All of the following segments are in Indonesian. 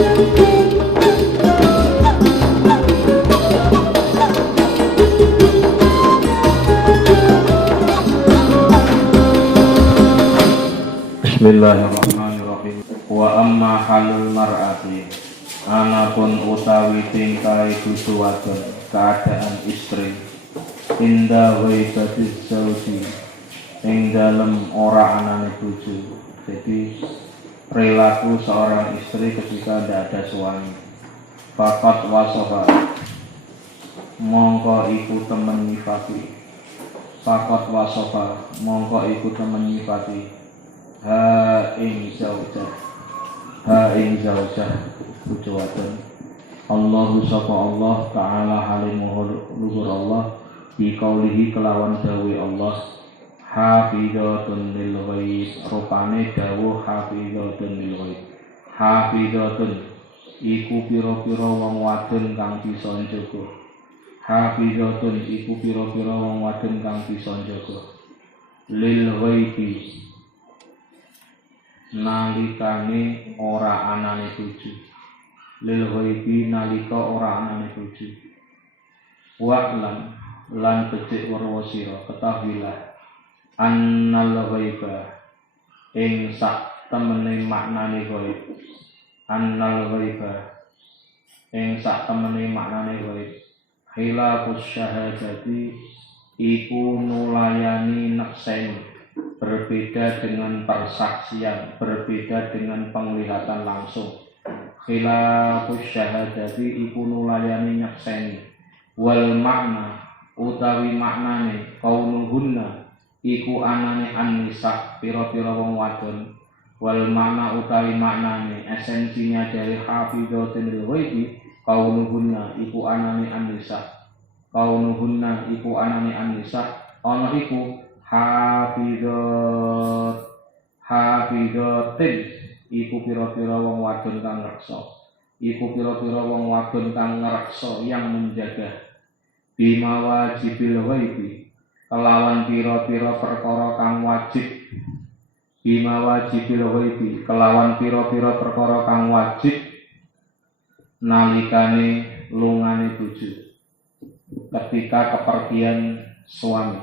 Bismillahirrahmanirrahim. Wa amma halul mar'ati, anapun utawi tingkai dudu wadon keadaan istri, inda waibati zauji, ing dalem ora anane bojo. Jadi perilaku seorang istri ketika tidak ada suami. Fakat wasofa, mongko iku temen nyifati. Fakat wasofa, mongko iku temen nyifati. Ha ing zaujah bojo wadon. Allahu sapa Allah ta'ala halimuhur luhur Allah bi qaulihi kelawan dawuh Allah hafizatun lil ghaib, rupane dawuh hafizatun lil ghaib. Hafizatun iku pira-pira wong wadon kang bisa njaga. Hafizatun iku pira-pira wong wadon kang bisa njaga. Lil ghaibi nalikane ora anane bojo. Lil ghaibi nalika ora anane bojo. Wa'lam lan becik weruh sira ketahuilah annal ghaiba ing sak temene maknane ghaib. Annal ghaiba ing sak temene maknane ghaib. Khilafus syahadati iku nulayani nakseni, berbeda dengan persaksian, berbeda dengan penglihatan langsung. Khilafus syahadati iku nulayani nyakseni. Wal makna utawi maknane kaunuhunna iku anane an-nisa, pira-pira wong wadon. Wal makna utawi maknane esensinya dari hafizatul ghaibi kaunuhunna iku anane an-nisa. Kaunuhunna iku anane an-nisa, ana iku hafizatin iku pira-pira wong wadon kang ngreksa. Iku pira-pira wong wadon kang ngreksa yang menjaga. Bima wajibil ghaibi, kelawan pira-pira perkara kang wajib. Bima wajibil ghaibi, kelawan pira-pira perkara kang wajib nalikane lungane bojo. Ketika kepergian suami,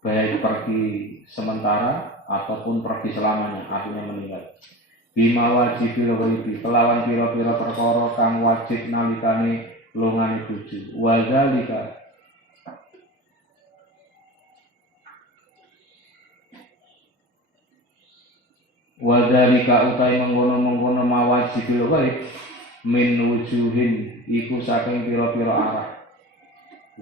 baik pergi sementara ataupun pergi selamanya, artinya meninggal. Bima wajibil ghaibi, kelawan pira-pira perkara kang wajib nalikane lungane bojo. Wadzalika utai mengkono-mengkono mawajibil ghaib min wujuhin iku saking pira-pira arah.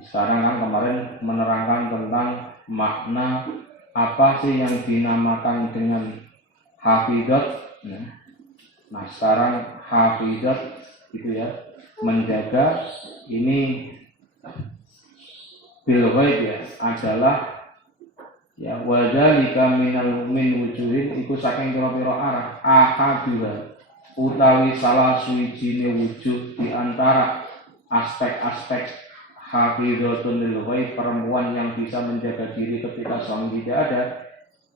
Sekarang kan kemarin menerangkan tentang makna apa sih yang dinamakan dengan hafizat. Nah sekarang hafizat gitu ya, menjaga ini bil ghaib ya, adalah ya wadzalika min wujuhin iku saking pira-pira arah. Ahadullah utawi salah suwijine wujud di antara aspek-aspek hafizatun lil ghaib, perempuan yang bisa menjaga diri ketika suami tidak ada.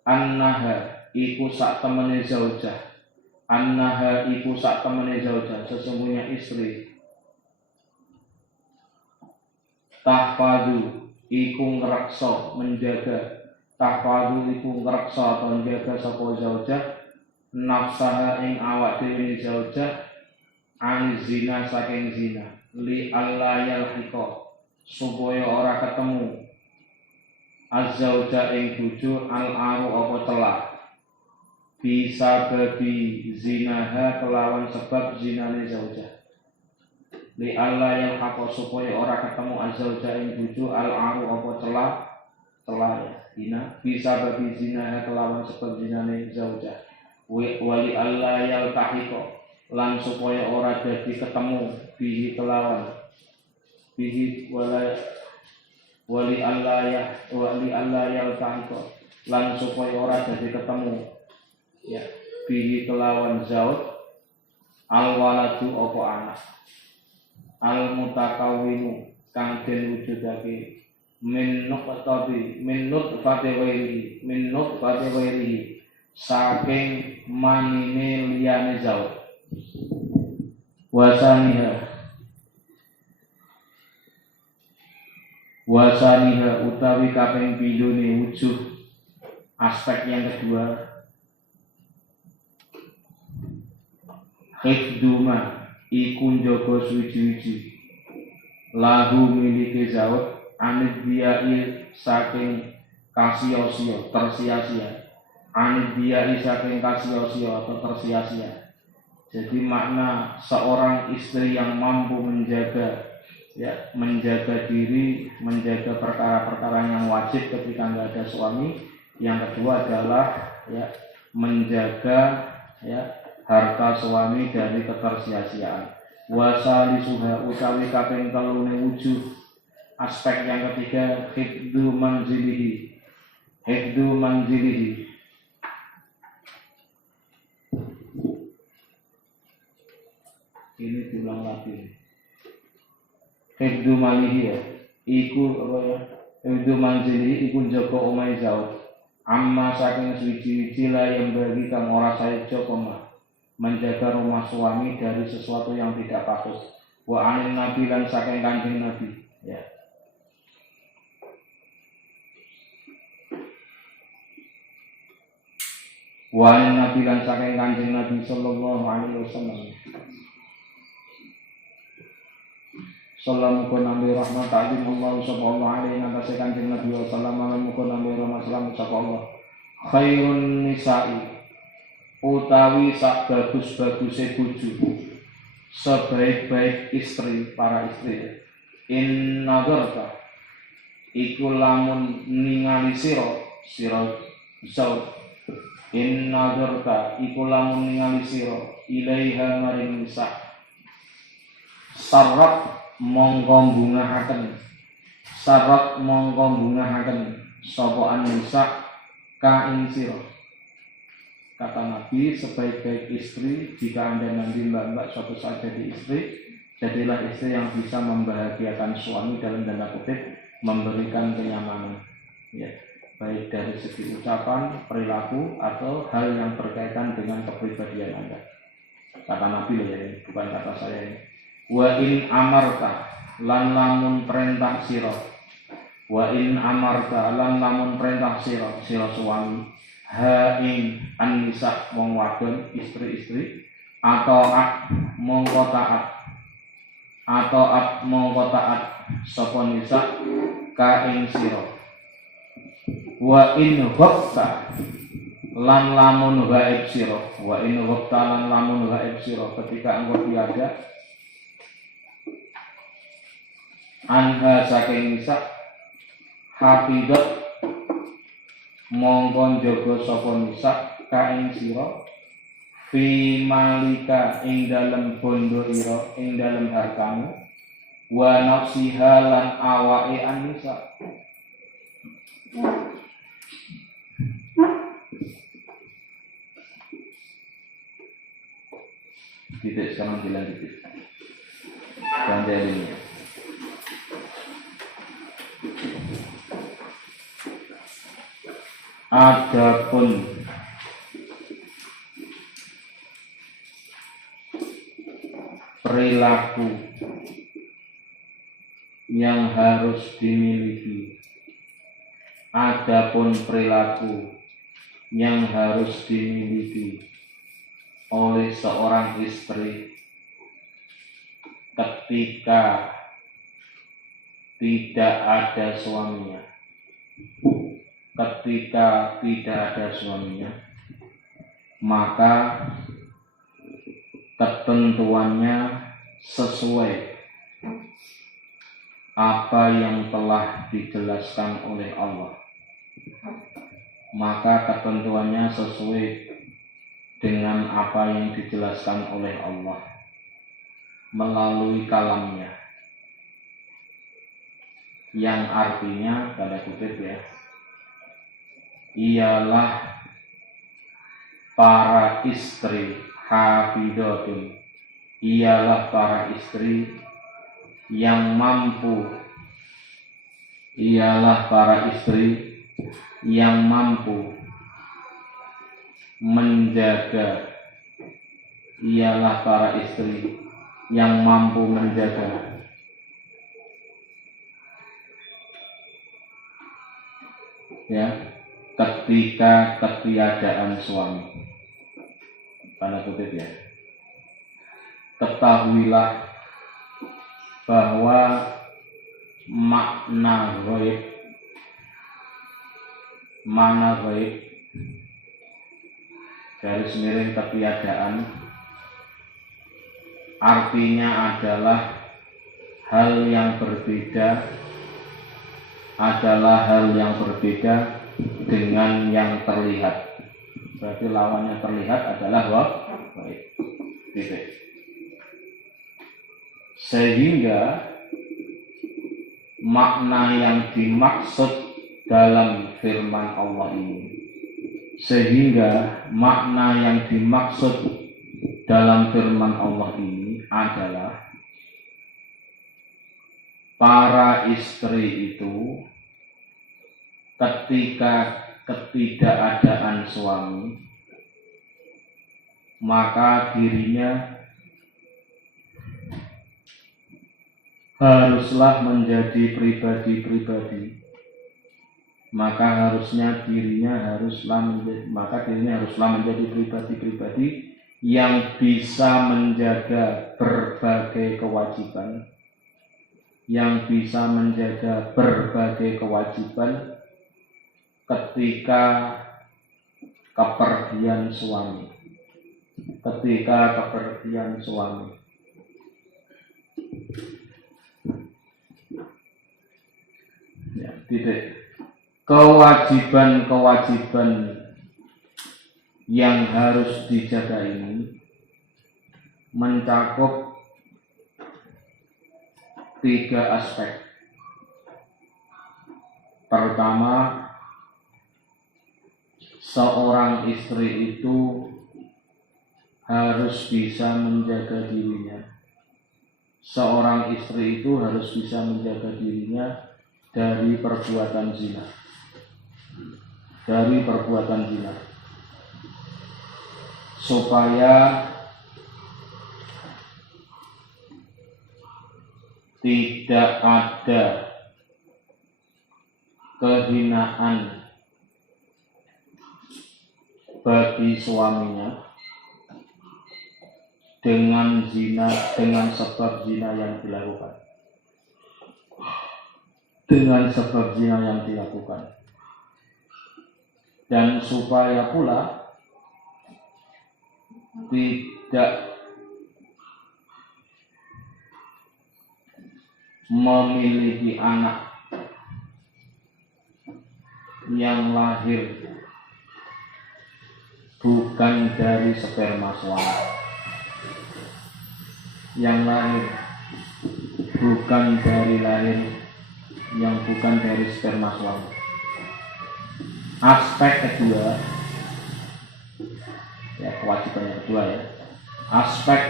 Annaha iku sak temene zaujah. Annaha iku sak temene zaujah, sesungguhnya istri. Tahfadhu iku ngreksa, menjaga. Tahfadhu iku ngreksa atau menjaga sapa zaujah nafsaha ing awak dhewe zaujah an zina saking zina. Li alla yalhiqa, supaya ora ketemu az-zauja ing bojo al-aru apa celah bisa babi zinaha kelawan sebab zinane zauja. Li alla yang haqqa, supaya ora ketemu az-zauja ing bojo al-aru apa celah ya zina bisa babi zinaha kelawan sebab zinane zauja. Wali alla yaltahiqa, lan supaya ora jadi ketemu bihi kelawan bihi wali Allah yaltahiqa, lan supaya ora jadi ketemu ya bihi kelawan zaud al waladu apa anak al mutakawwinu kang den wujudake min nutfati ghairihi saking manine liyane zaud. wasaniha utawi kaping pindhone wujuh aspek yang kedua hifduma iku njaga suci-suci lahu miliki zaud anidiyai saking kasio-sio tersia-sia anidiyai saking kasio-sio atau tersia-sia. Jadi makna seorang istri yang mampu menjaga diri, menjaga perkara-perkara yang wajib ketika nggak ada suami. Yang kedua adalah menjaga harta suami dari ketersia-siaan. Wasalisuha utawi kaping telune wujuh aspek yang ketiga hifdu manzilihi ini diulang lagi. Hifdu malihi iku hifdu manzilihi iku jaga omahe zaud amma saking suci-suci la yang bagi kang ora saeja menjaga rumah suami dari sesuatu yang tidak patut. Wa anin nabi lan saking kanjeng nabi wa anin nabi lan saking kanjeng nabi sallallahu alaihi wasallam. Sallallahu nabi rahmat ta'zim Allah sallallahu alaihi ngatasi kanjeng nabi wa sallam alamukum nabi rahmat salam Allah khairun nisa'i utawi sak bagus-baguse bojo sebaik-baik istri para istri in nadarta iku lamun ningali sira zaud in nadarta iku lamun ningali sira ilaiha maring nisa sarat mongko bungahaken sapa anisa ka ing sira. Kata Nabi, sebaik-baik istri jika Anda nanti mbak-mbak suatu saat jadi istri, jadilah istri yang bisa membahagiakan suami dalam tanda kutip memberikan kenyamanan baik dari segi ucapan, perilaku atau hal yang berkaitan dengan kepribadian Anda. Kata Nabi ini, bukan kata saya ini. Wa in amarta lan lamun perintah sira suami ha ing an-nisa wong wadon istri-istri atau mongko taat sapa nisa ka ing sira. Wa in ghafta lan lamun ghaib sira ketika engko tiada anha saking nisa hafidot mongko njaga sapa nisa ka ing sira fi malika ing dalem bondo ira ing dalem hartamu wa nafsiha lan awake an-nisa. Titik sekarang dilanjut dan ini adapun perilaku yang harus dimiliki oleh seorang istri ketika tidak ada suaminya. Maka ketentuannya sesuai apa yang telah dijelaskan oleh Allah. Dengan apa yang dijelaskan oleh Allah melalui kalamnya, yang artinya tanda kutip ialah para istri hafidhatun, ialah para istri yang mampu menjaga, ialah para istri yang mampu menjaga. Ya, ketika ketiadaan suami, tanda kutip ya, ketahuilah bahwa makna gaib garis miring ketiadaan artinya adalah hal yang berbeda dengan yang terlihat. Berarti lawannya terlihat adalah gaib. Titik. Sehingga makna yang dimaksud dalam firman Allah ini, adalah para istri itu ketika ketidakadaan suami, maka dirinya haruslah menjadi pribadi-pribadi. Maka dirinya haruslah menjadi pribadi-pribadi yang bisa menjaga berbagai kewajiban, ketika kepergian suami. Ya, titik. Kewajiban yang harus dijaga ini mencakup 3 aspek. Pertama, seorang istri itu harus bisa menjaga dirinya. Dari perbuatan zina. Supaya tidak ada kehinaan bagi suaminya dengan sebab zina yang dilakukan. Dan supaya pula tidak memiliki anak yang lahir bukan dari sperma suami, Aspek kedua, kewajiban yang kedua Aspek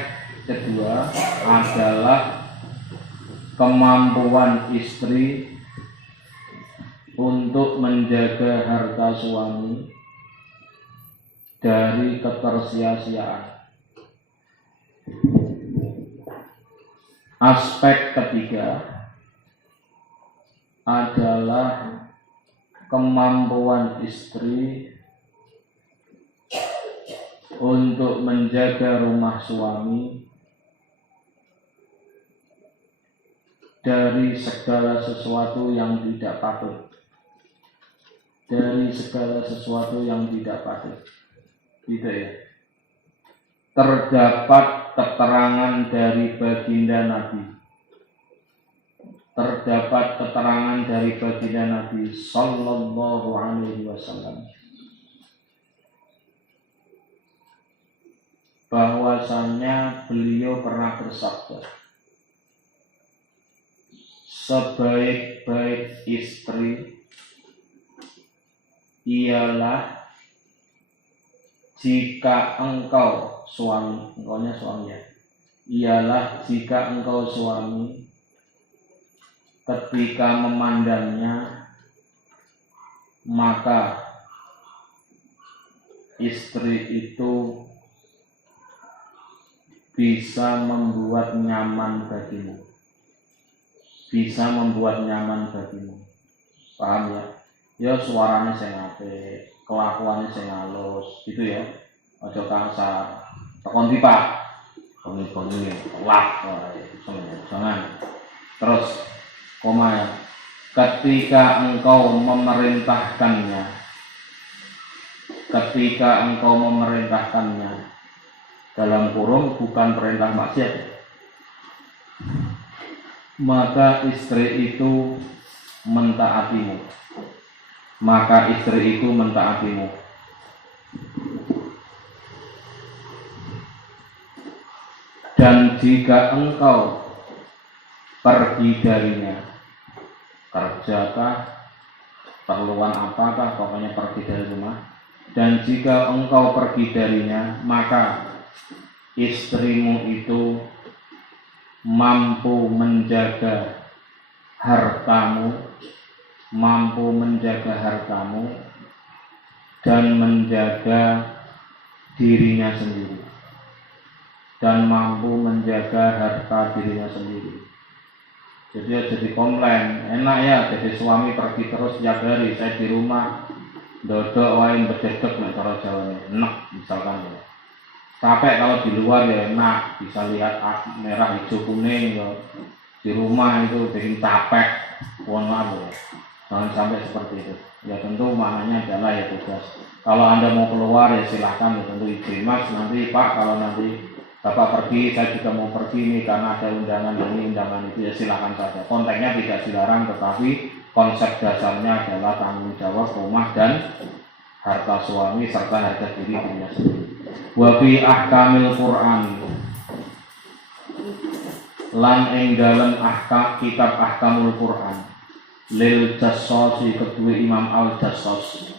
kedua adalah kemampuan istri untuk menjaga harta suami dari ketersia-siaan. Aspek ketiga adalah kemampuan istri untuk menjaga rumah suami dari segala sesuatu yang tidak patut. Gitu ya. Terdapat keterangan dari baginda Nabi Sallallahu Alaihi Wasallam bahwasanya beliau pernah bersabda, sebaik-baik istri ialah jika engkau suami ketika memandangnya, maka istri itu bisa membuat nyaman bagimu. Bisa membuat nyaman bagimu. Paham ya? Ya suaranya sing apik, kelakuannya sing halus, gitu ya. Aja kasar. Tekon Pak. Bengi-bengi wah, jangan. Terus koma ya. Ketika engkau memerintahkannya, dalam kurung bukan perintah maksiat, maka istri itu mentaatimu. Dan jika engkau pergi darinya, kerjakah, perluan apakah, pokoknya pergi dari rumah. Dan jika engkau pergi darinya, maka istrimu itu mampu menjaga hartamu dan menjaga dirinya sendiri. Jadi ya jadi komplain, enak ya jadi suami pergi terus tiap hari, saya di rumah dodok wae bededek nek cara Jawa enak misalkan ya. Capek kalau di luar ya enak, bisa lihat merah hijau kuning ya. Di rumah itu bikin capek, mohon maaf ya. Jangan sampai seperti itu. Ya tentu maknanya adalah ya tugas. Kalau Anda mau keluar ya silahkan ya tentu izin Mas, nanti Pak kalau nanti Bapak pergi, saya juga mau pergi nih karena ada undangan ini, undangan itu, ya silakan saja. Konteksnya tidak dilarang, tetapi konsep dasarnya adalah tanggung jawab rumah dan harta suami serta harga dirinya sendiri. Wa fi ahkamil Quran, lan ing dalem kitab ahkamul Quran, lil Jassosi kedua Imam Al Jassos,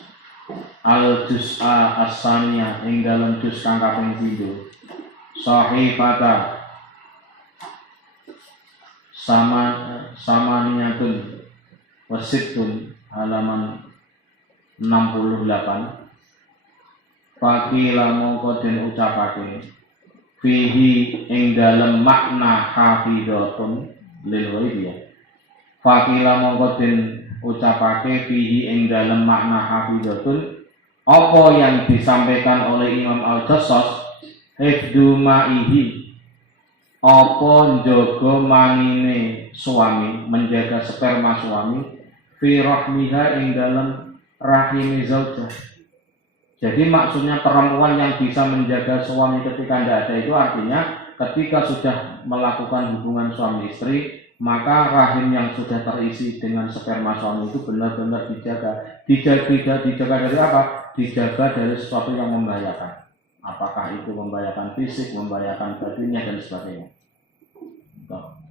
al Juz'a as-Saniyah ing dalem juz kang kaping 7. Sahifata samaniyatun wasitun halaman 68. Fakila mongko den ucapake fihi ing dalem makna hafidhatun lil ghaib ya. Fakila mongko den ucapake fihi ing dalem makna hafidhatun, apa yang disampaikan oleh Imam Al-Jassos, hifdu ma'ihi, apa njaga manine suami, menjaga sperma suami, fi rahmiha ing dalam rahimi zaujah. Jadi maksudnya perempuan yang bisa menjaga suami ketika tidak ada itu artinya ketika sudah melakukan hubungan suami istri, maka rahim yang sudah terisi dengan sperma suami itu benar-benar dijaga. Dijaga dari apa? Dijaga dari sesuatu yang membahayakan. Apakah itu membahayakan fisik, membahayakan batinnya dan sebagainya.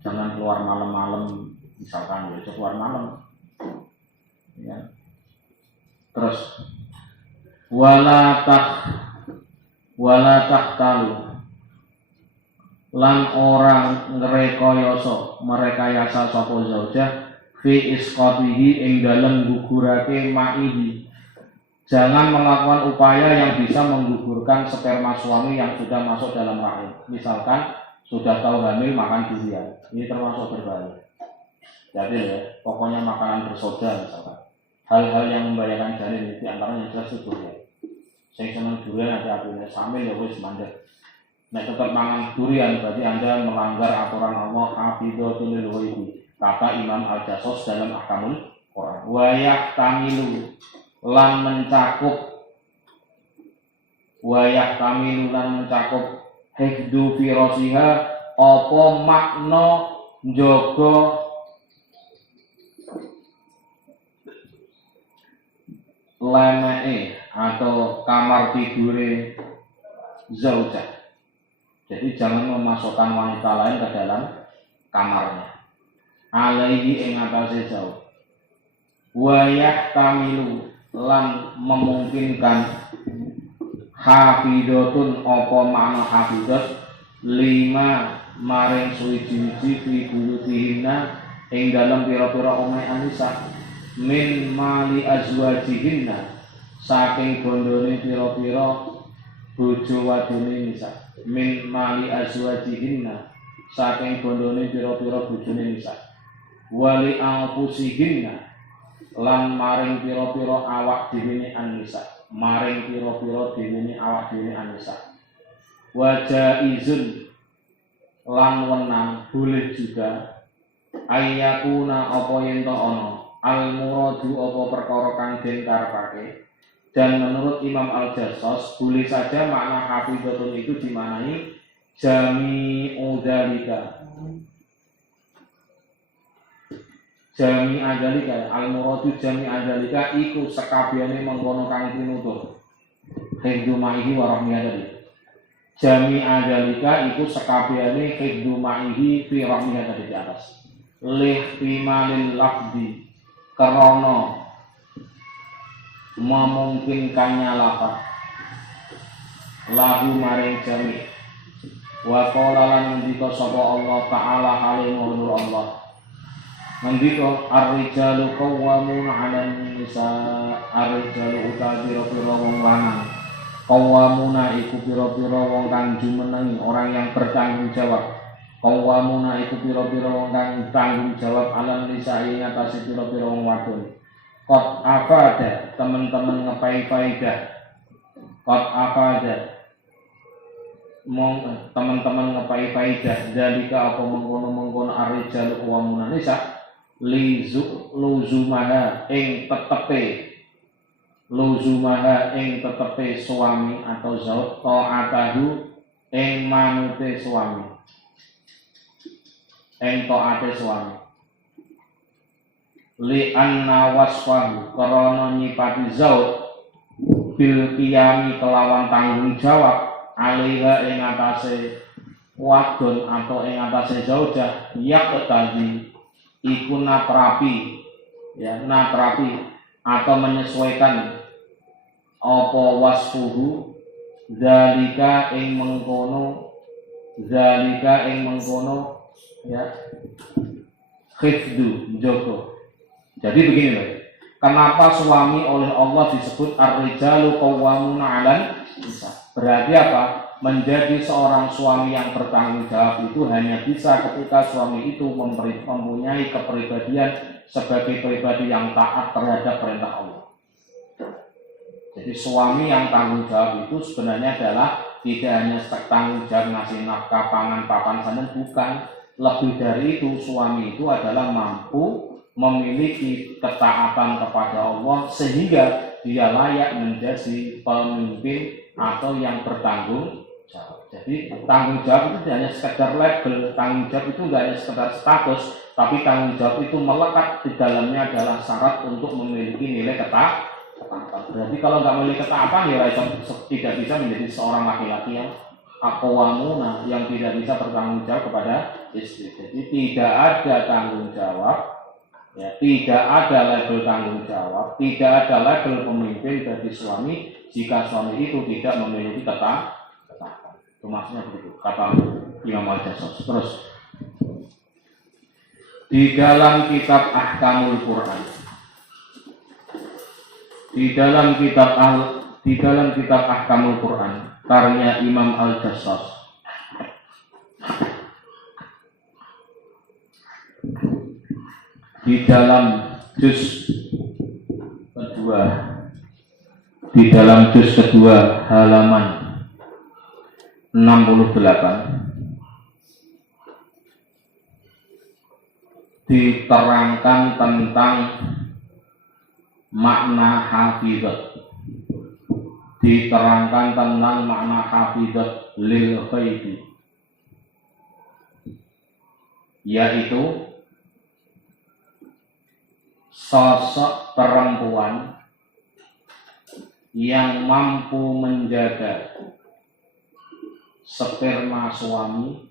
Jangan keluar malam-malam, misalkan ya keluar malam. Ya. Terus wala talu lan orang merekayasa sapa zaujah fi isqatihi ing dalem gugurake ma'ihi. Jangan melakukan upaya yang bisa menggugurkan sperma suami yang sudah masuk dalam rahim. Misalkan sudah tahu hamil makan durian, ini termasuk berbahaya. Jadi ya, pokoknya makanan bersoda misalkan. Hal-hal yang membahayakan janin itu antaranya jelas itu durian. Saya senang durian ada apinya, sambil ya wis mandek. Nah tetap mangan durian berarti Anda melanggar aturan Allah hafidhatul lil ghaibi, kata Imam Al-Jassos dalam Ahkamul Quran. Wa yahtamilu lan mencakup hifdu firasiha, apa makna njaga lemeke atau kamar tidure zaujah. Jadi jangan memasukkan wanita lain ke dalam kamarnya. Alaihi ing atase zauj. Wa yahtamilu lan memungkinkan hafidhatun apa makna hafidhat lima maring suwi-wiji fi buyutihinna ing dalam pira-pira omahe anisa min mali azwajihinna saking bondone pira-pira bojo wadone nisa. min mali azwajihinna saking bondone pira-pira bojone nisa wali anfusihinna lan maring pira-pira awak dhewe anisa maring pira-pira dhewe awak dhewe anisa wa jaizun lan wenang boleh juga ayyakuna apa yen to ana al muradu apa perkara kang den karepake. Dan menurut Imam Al-Jassas boleh saja makna hafizatun itu dimaknai jami'u dzalika. Jami adalika al-muradu jami adalika iku sekabehane mengkono kang pinutuh. Hifdzu ma'ihi wa rahmiyati. Jami adalika iku sekabehane hifdzu ma'ihi fi rahmiyati di atas. Lihtimalil lafzi karena memungkinkannya lafaz lahu maring jami wa qala lan ngendika sapa Allah taala halim nur Allah ngendika ar-rijalu qawwamuna 'alan nisa ar-rijalu utadira-pira wong lanang qawwamuna iku pira-pira wong kang jumenengi orang yang bertanggung jawab qawwamuna iku pira-pira wong kang tanggung jawab 'alan nisa ing atase pira-pira wong wadon. Qad afada teman-teman ngepai faidah. Qad afada teman-teman ngepai faidah dalika apa mengkono-mengkono ar-rijalu qawwamuna nisa luzumaha ing tetepe suami atau zauj ta'atahu ing manute suami ing ta'ate suami li anna wasfahu karana nyipati zauj bil qiyami kelawan tanggung jawab alaiha ing atase wadon atau ing atase zaujah yaqtadi iku natrapi atau menyesuaikan apa wasfuhu zalika ing mengkono khifdu joko. Jadi begini loh, kenapa suami oleh Allah disebut ar-rijalu qawwamuna 'alan nisa? Berarti apa? Menjadi seorang suami yang bertanggung jawab itu hanya bisa ketika suami itu mempunyai kepribadian sebagai pribadi yang taat terhadap perintah Allah. Jadi suami yang tanggung jawab itu sebenarnya adalah tidak hanya tanggung jawab ngasih nafkah, pangan, papan, sandang, bukan. Lebih dari itu, suami itu adalah mampu memiliki ketaatan kepada Allah sehingga dia layak menjadi pemimpin atau yang bertanggung jawab. Jadi tanggung jawab itu tidak hanya sekedar label, tanggung jawab itu tidak hanya sekedar status, tapi tanggung jawab itu melekat di dalamnya adalah syarat untuk memiliki nilai ketaatan. Berarti kalau nggak memiliki ketaatan ya tidak bisa menjadi seorang laki-laki yang aqwamuna, yang tidak bisa bertanggung jawab kepada istri. Jadi tidak ada tanggung jawab, ya, tidak ada label tanggung jawab, tidak ada label pemimpin bagi suami jika suami itu tidak memiliki ketaatan. Itu maksudnya begitu kata Imam Al-Jassas. Terus di dalam kitab Ahkamul Quran, di dalam kitab Ahkamul Quran karya Imam Al-Jassas, di dalam juz kedua halaman 68 diterangkan tentang makna hafizat, lil ghaibi, yaitu sosok perempuan yang mampu menjaga sperma suami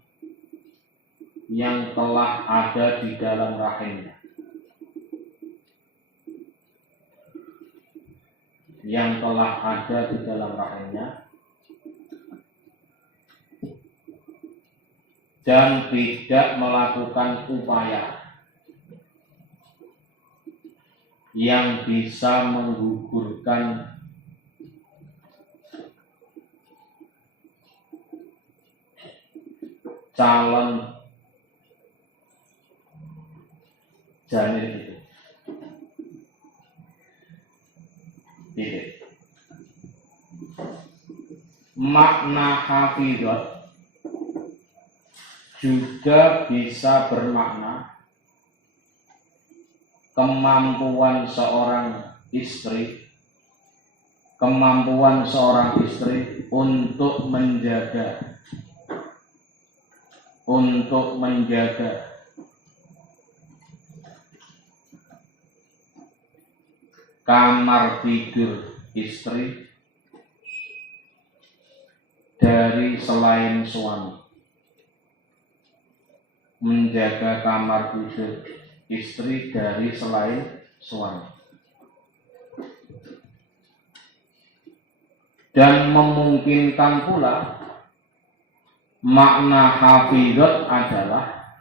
yang telah ada di dalam rahimnya, dan tidak melakukan upaya yang bisa menggugurkan calon janin itu. Titik. Makna hafizat juga bisa bermakna kemampuan seorang istri untuk menjaga kamar tidur istri dari selain suami, menjaga kamar tidur istri dari selain suami, dan memungkinkan pula makna hafizat adalah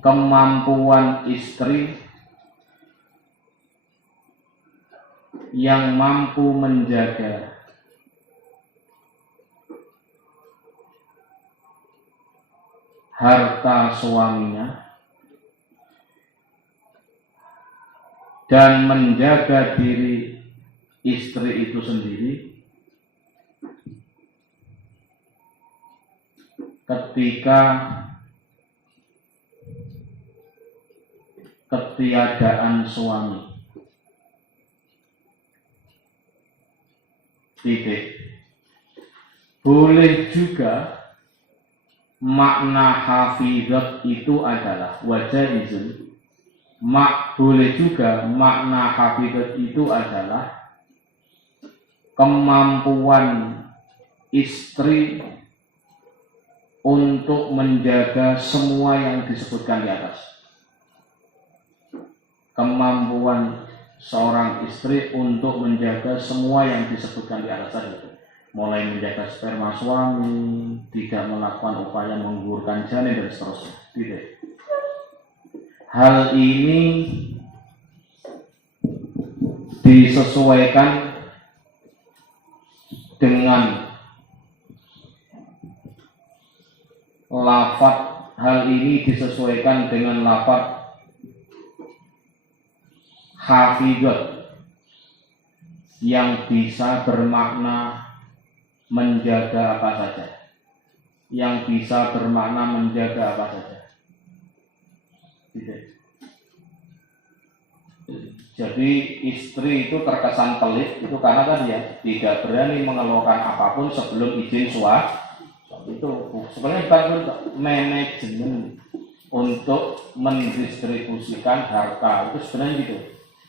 kemampuan istri yang mampu menjaga harta suaminya dan menjaga diri istri itu sendiri ketika ketiadaan suami. Titik. Boleh juga makna hafizat itu adalah wajaizun. Boleh juga makna hafizat itu adalah kemampuan istri untuk menjaga semua yang disebutkan di atas. Kemampuan seorang istri untuk menjaga semua yang disebutkan di atas tadi, mulai menjaga sperma suami, tidak melakukan upaya menggugurkan janin dan seterusnya. Tidak. Hal ini disesuaikan dengan lafaz hafizat yang bisa bermakna menjaga apa saja. Jadi istri itu terkesan pelit itu karena tadi ya tidak berani mengeluarkan apapun sebelum izin suami. Itu sebenarnya bukan untuk manajemen, untuk mendistribusikan harta itu sebenarnya gitu.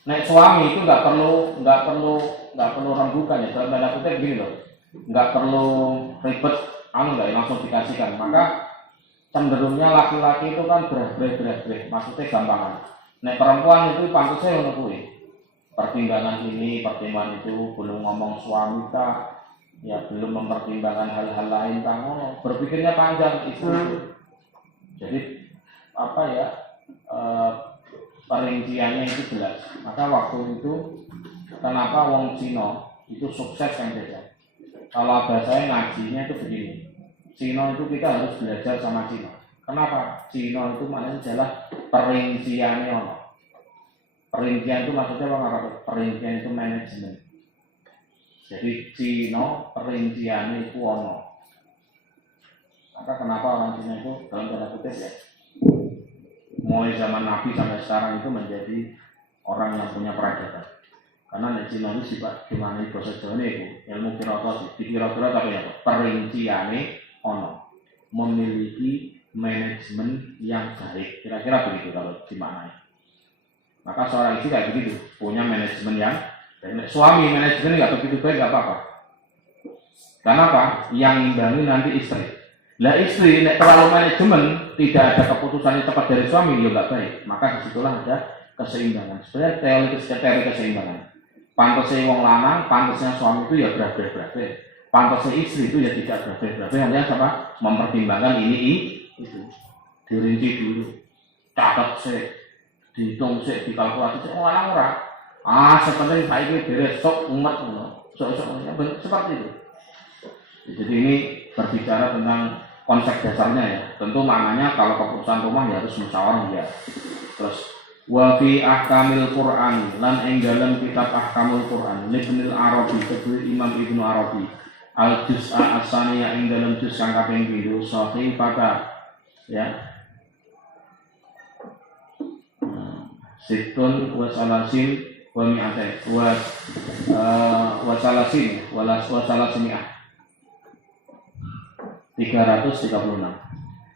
Nek suami itu nggak perlu rembukan ya, dalam tanda kutip gini loh, nggak perlu ribet, nggak langsung dikasihkan. Maka cenderungnya laki-laki itu kan berat, maksudnya gampangan. Nek perempuan itu pantasnya menekui pertimbangan ini, pertimbangan itu, belum ngomong suami kah, ya belum mempertimbangkan hal-hal lain kamu berpikirnya panjang itu. Jadi perinciannya itu jelas. Maka waktu itu kenapa wong Cina itu sukses kan beda. Kalau bahasanya ngajinya itu begini, Cina itu kita harus belajar sama Cina. Kenapa? Cina itu maknanya adalah perinciannya. Perincian itu maksudnya apa? Perincian itu manajemen. Jadi Cina perinciannya itu ono. Maka kenapa orang Cina itu dalam tanda kutip ya, mulai zaman Nabi sampai sekarang itu menjadi orang yang punya peradaban. Karena di Cina ini sifat gimana bahasa Jawa itu ilmu kira-kira tapi apa? Perinciannya ono, memiliki manajemen yang baik. Kira-kira begitu kalau dimaknai. Maka seorang istri kayak begitu, punya manajemen yang baik. Suami manajemen nggak begitu baik nggak apa-apa. Kenapa? Yang imbangi nanti istri. Lah istri nek terlalu manajemen, tidak ada keputusan yang tepat dari suami, ya nggak baik. Maka disitulah ada keseimbangan. Sebenarnya teori keseimbangan. Pantasnya wong lanang, pantasnya suami itu ya berabeh-berabeh. Pantasnya istri itu ya tidak berabeh-berabeh. Hanya apa? Mempertimbangkan ini itu. Dirinci dulu, catat sih, dihitung sih, dikalkulasi sih. Lanang ora. Seperti saya ini beres sok umat, sok seperti itu. Jadi ini berbicara tentang konsep dasarnya ya. Tentu maknanya kalau keputusan rumah ya harus musyawarah ya. Terus wa fi ahkamil Qur'an lan ing dalam kitab ahkamul Qur'an Ibnu Arabi kedue Imam Ibnu Arabi al juz'a as-saniyah ing dalam juz kang kaping 7 sahih pada ya situn wasalasin wa mi'atain wasalasin wasalasimi'ah 336.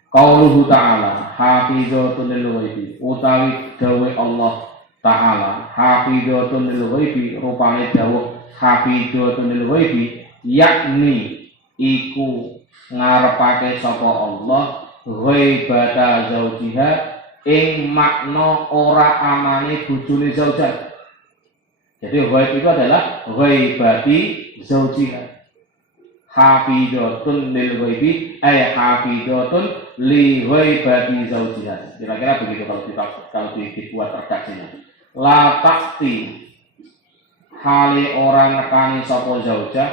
Qauluhu ta'ala hafizatun lil ghaibi utawi dawuh Allah ta'ala hafizatun lil ghaibi rupane dawuh hafizatun lil ghaibi yakni iku ngarepake sapa Allah ghaibata zaujiha ing makna ora amane bojone zaujah. Jadi ghaib itu adalah ghaibati zaujiha. Hafizatun lil ghaibi ay hafizatun li ghaibati zaujiha. Kira-kira begitu kalau dibuat redaksinya. La taqti hale orang nekani sapa zaujah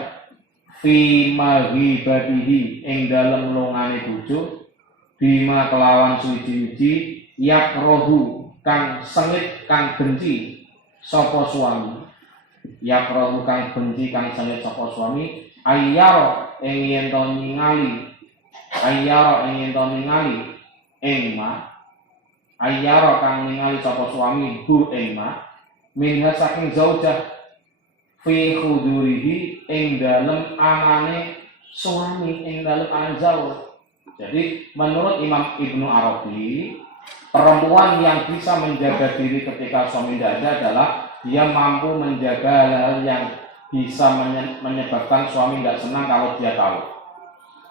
fi maghibatihi ing dalem longane bojo bima kelawan suci-suci yakrohu kang sengit kang benci sapa suami yakrohu kang benci kang sengit sapa suami ayyara ing yen to ningali ing ma ayyara kang ningali sapa suami hu ing ma minha saking zaujah fi khudurihi ing dalem anane suami ing dalem anzau. Jadi menurut Imam Ibnu Arabi, perempuan yang bisa menjaga diri ketika suami tidak ada adalah dia mampu menjaga hal-hal yang bisa menyebabkan suami tidak senang kalau dia tahu.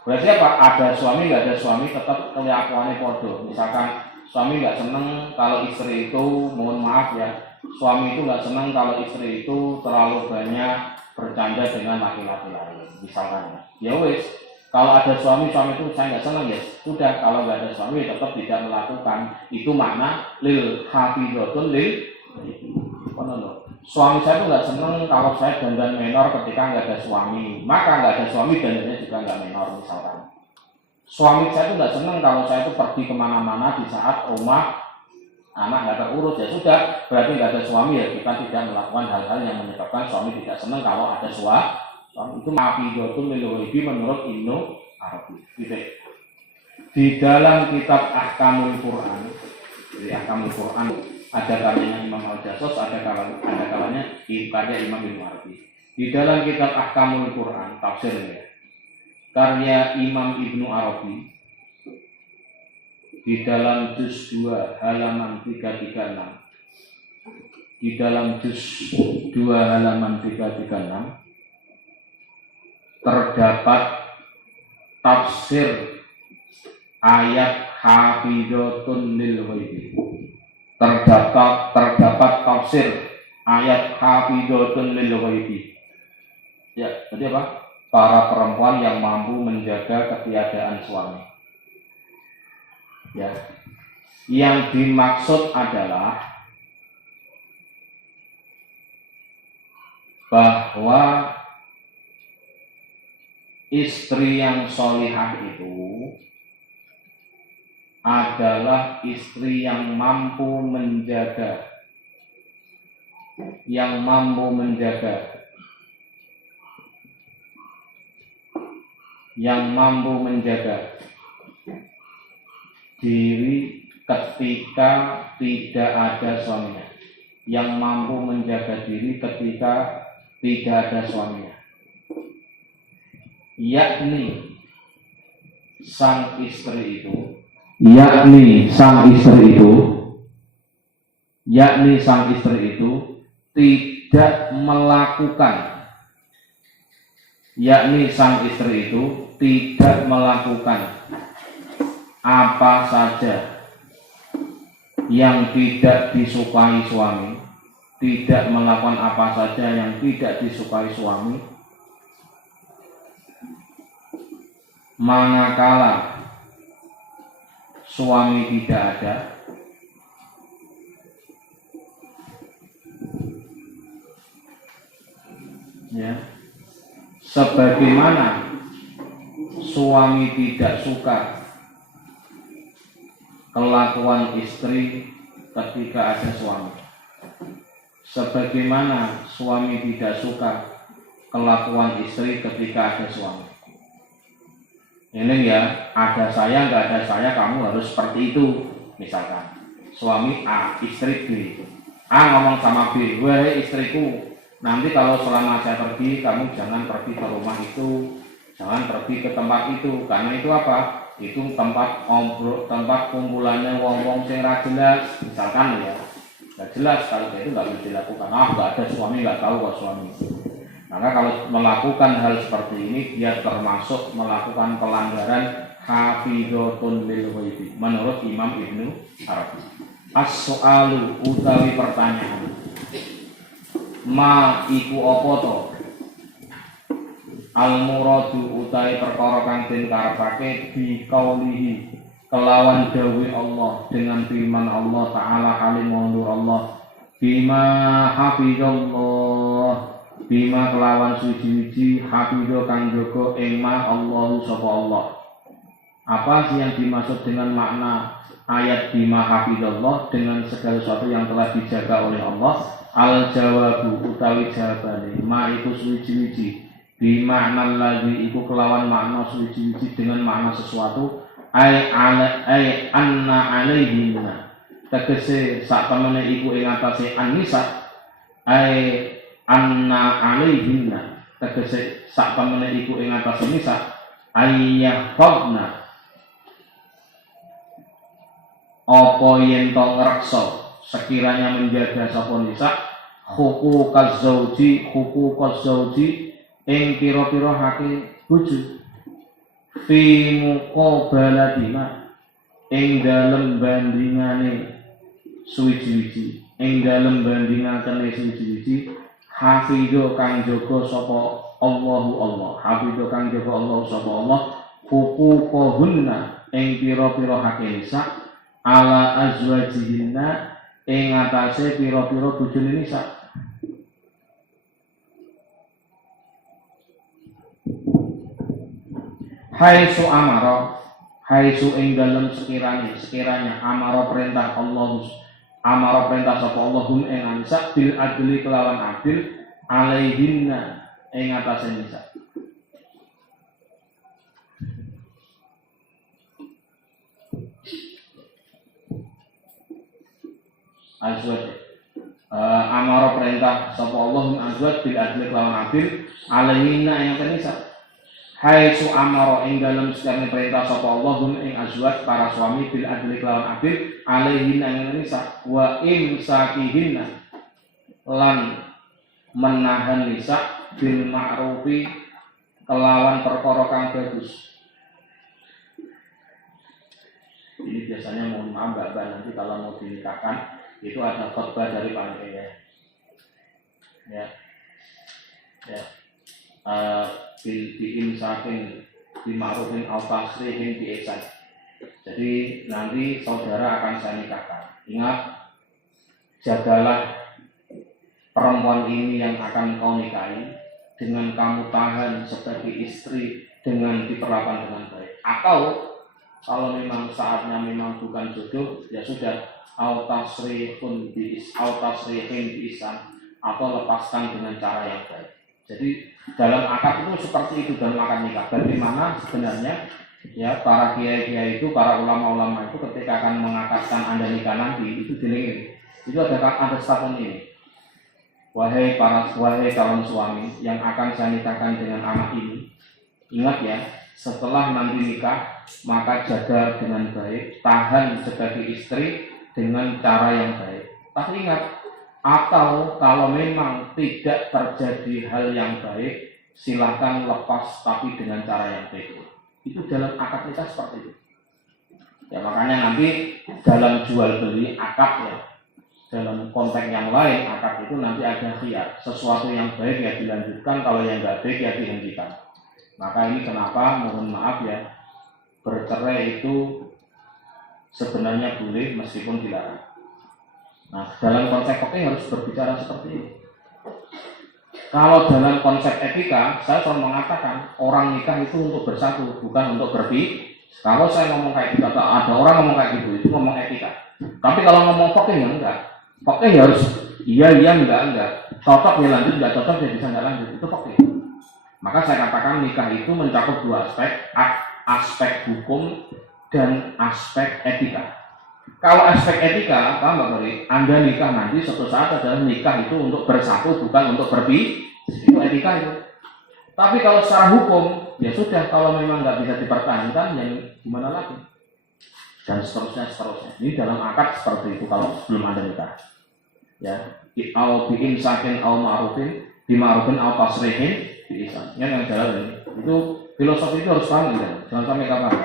Berarti apa? Ada suami, nggak ada suami, tetap kelakuannya podo. Misalkan suami nggak senang kalau istri itu, mohon maaf ya, suami itu nggak senang kalau istri itu terlalu banyak bercanda dengan laki-laki lain. Misalkan, ya wes. Kalau ada suami itu saya nggak senang ya sudah, kalau nggak ada suami tetap tidak melakukan. Itu makna lil hafizatun lil suami saya itu nggak senang kalau saya dandan menor ketika nggak ada suami, maka nggak ada suami dandannya juga nggak menor. Misalkan suami saya itu nggak senang kalau saya itu pergi kemana-mana di saat rumah anak nggak terurus, ya sudah, berarti nggak ada suami ya kita tidak melakukan hal-hal yang menyebabkan suami tidak senang kalau ada suami. Itu hafizatun lil ghaibi menurut Ibnu Arabi. Di dalam kitab Ahkamul Quran, di Ahkamul Quran ada kalanya Imam Al-Jassos, ada kalanya karya Imam Ibnu Arabi. Di dalam kitab Ahkamul Quran tafsirnya karya Imam Ibnu Arabi di dalam juz 2 halaman 336, di dalam juz 2 halaman 336 terdapat tafsir ayat hafizatun lil ghaibi. Terdapat tafsir ayat hafizatun lil ghaibi. Ya, jadi apa? Para perempuan yang mampu menjaga ketiadaan suami. Ya. Yang dimaksud adalah bahwa istri yang sholihah itu adalah istri yang mampu menjaga, diri ketika tidak ada suaminya, yang mampu menjaga diri ketika tidak ada suaminya, yakni sang istri itu tidak melakukan apa saja yang tidak disukai suami, tidak melakukan apa saja yang tidak disukai suami, manakala suami tidak ada, ya, sebagaimana suami tidak suka kelakuan istri ketika ada suami, sebagaimana suami tidak suka kelakuan istri ketika ada suami. Ini ya, ada saya nggak ada saya kamu harus seperti itu. Misalkan suami A, istri B. A ngomong sama B, wahai istriku, nanti kalau selama saya pergi kamu jangan pergi ke rumah itu, jangan pergi ke tempat itu, karena itu apa? Itu tempat ngobrol, tempat kumpulannya wong-wong sing ra jelas. Misalkan ya, nggak jelas, kalau itu nggak bisa dilakukan. Nggak ada suami, nggak tahu kok suami. Maka kalau melakukan hal seperti ini, dia termasuk melakukan pelanggaran hafidhatun lil ghaibi menurut Imam Ibnu Arabi. As-soalu utawi pertanyaan, ma iku apa to? Al-muradu utawi perkara kang den karepake bi qaulihi kelawan dawuh Allah dengan firman Allah taala halim mundur Allah bima hafizallah bima kelawan suci-suci hafidho kang jaga ing ma Allah sapa Allah. Apa sih yang dimaksud dengan makna ayat bima hafizallah dengan segala sesuatu yang telah dijaga oleh Allah? Al jawabu utawi jawabane ma iku suci-suci bima lagi iku kelawan makna suci-suci dengan makna sesuatu ay anna alaihinna tegese sak temene iku ing atase an-nisa ay anna alaihinna tegese sak temene iku ing atase nisa ayyahfadna apa yen to ngreksa sekiranya menjaga sapa nisa hukukaz zauji ing pira-pira hake bojo fi muqabalatina ing dalem bandingane suwi-wiji ing dalem bandingane suwi-wiji hafidho kang jaga sapa Allah hafidho kang jaga Allah sapa Allah huquqahunna ing pira-pira hake nisa ala azwajihinna ing atase pira-pira bojone nisa. Haitsu amara haitsu ing dalem sekiranya amara perintah Allah amara perintah sapa Allahum ing nisa bil adli kelawan adil alaihinna ing atase nisa. Azwaj amara perintah sapa Allahum azwaj bil adli kelawan adil alaihinna ing atase nisa. Haitsu amara ing dalem sekiranya perintah sapa Allahum ing azwaj para suami bil adli kelawan adil alaihinna ing nisa wa imsakihinna lan menahan nisa bil ma'rufi kelawan perkara kang bagus. Ini biasanya mohon maaf Mbak nanti kalau mau dinikahkan itu ada khotbah dari panitia ya diimsakin dima'rufin al tasrihin bi ihsan. Jadi nanti saudara akan saya nikahkan. Ingat, jagalah perempuan ini yang akan kau nikahi dengan kamu tahan sebagai istri dengan diperlakukan dengan baik. Atau kalau memang saatnya memang bukan jodoh, ya sudah al tasrihin bi ihsan atau lepaskan dengan cara yang baik. Jadi dalam akad itu seperti itu dalam akad nikah. Bagaimana sebenarnya ya para kiai-kiai itu, para ulama-ulama itu ketika akan mengakadkan Anda nikah nanti itu dilingin. Itu ada statement ini. Wahai calon suami yang akan saya nikahkan dengan anak ini, ingat ya, setelah nanti nikah maka jaga dengan baik, tahan sebagai istri dengan cara yang baik. Tapi ingat, atau kalau memang tidak terjadi hal yang baik, silakan lepas tapi dengan cara yang baik. Itu dalam akad nikah seperti itu. Ya makanya nanti dalam jual beli akad ya, dalam konteks yang lain akad itu nanti ada khiyar. Sesuatu yang baik ya dilanjutkan, kalau yang nggak baik ya dihentikan. Maka ini kenapa mohon maaf ya, bercerai itu sebenarnya boleh meskipun dilarang. Nah, dalam konteks fikih harus berbicara seperti ini. Kalau dalam konsep etika, saya selalu mengatakan orang nikah itu untuk bersatu, bukan untuk berpisah. Kalau saya ngomong kayak gitu, atau ada orang ngomong kayak gitu, itu ngomong etika. Tapi kalau ngomong fikih ya enggak. Fikih ya harus iya enggak. Cocok ya lanjut, enggak cocok ya bisa enggak lanjut. Itu fikih. Maka saya katakan nikah itu mencakup dua aspek, aspek hukum dan aspek etika. Kalau aspek etika, paham Mbak Kori? Anda nikah nanti suatu saat adalah nikah itu untuk bersatu, bukan untuk berpisah. Itu etika itu. Tapi kalau secara hukum, ya sudah, kalau memang nggak bisa dipertahankan, yang gimana lagi? Dan seterusnya. Ini dalam akad seperti itu kalau belum ada nikah. Ya, au bikin sakin au ma'rufin, bima'rufin au tasrihin, biisan. Yang jalan ini. Itu filosofi itu harus paham gitu. Jangan sampai kapan.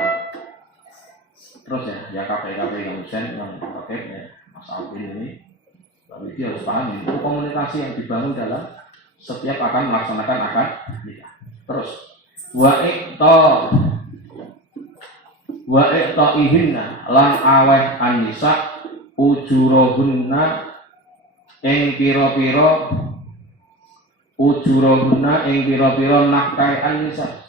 Terus ya KPI yang Husain yang terkait ya Mas Alvin ini, tapi dia harus paham itu komunikasi yang dibangun dalam setiap akan melaksanakan akad nikah. Terus wa ihinna lan aweh an-nisa ujurohunna ing pira-pira nafkai an-nisa.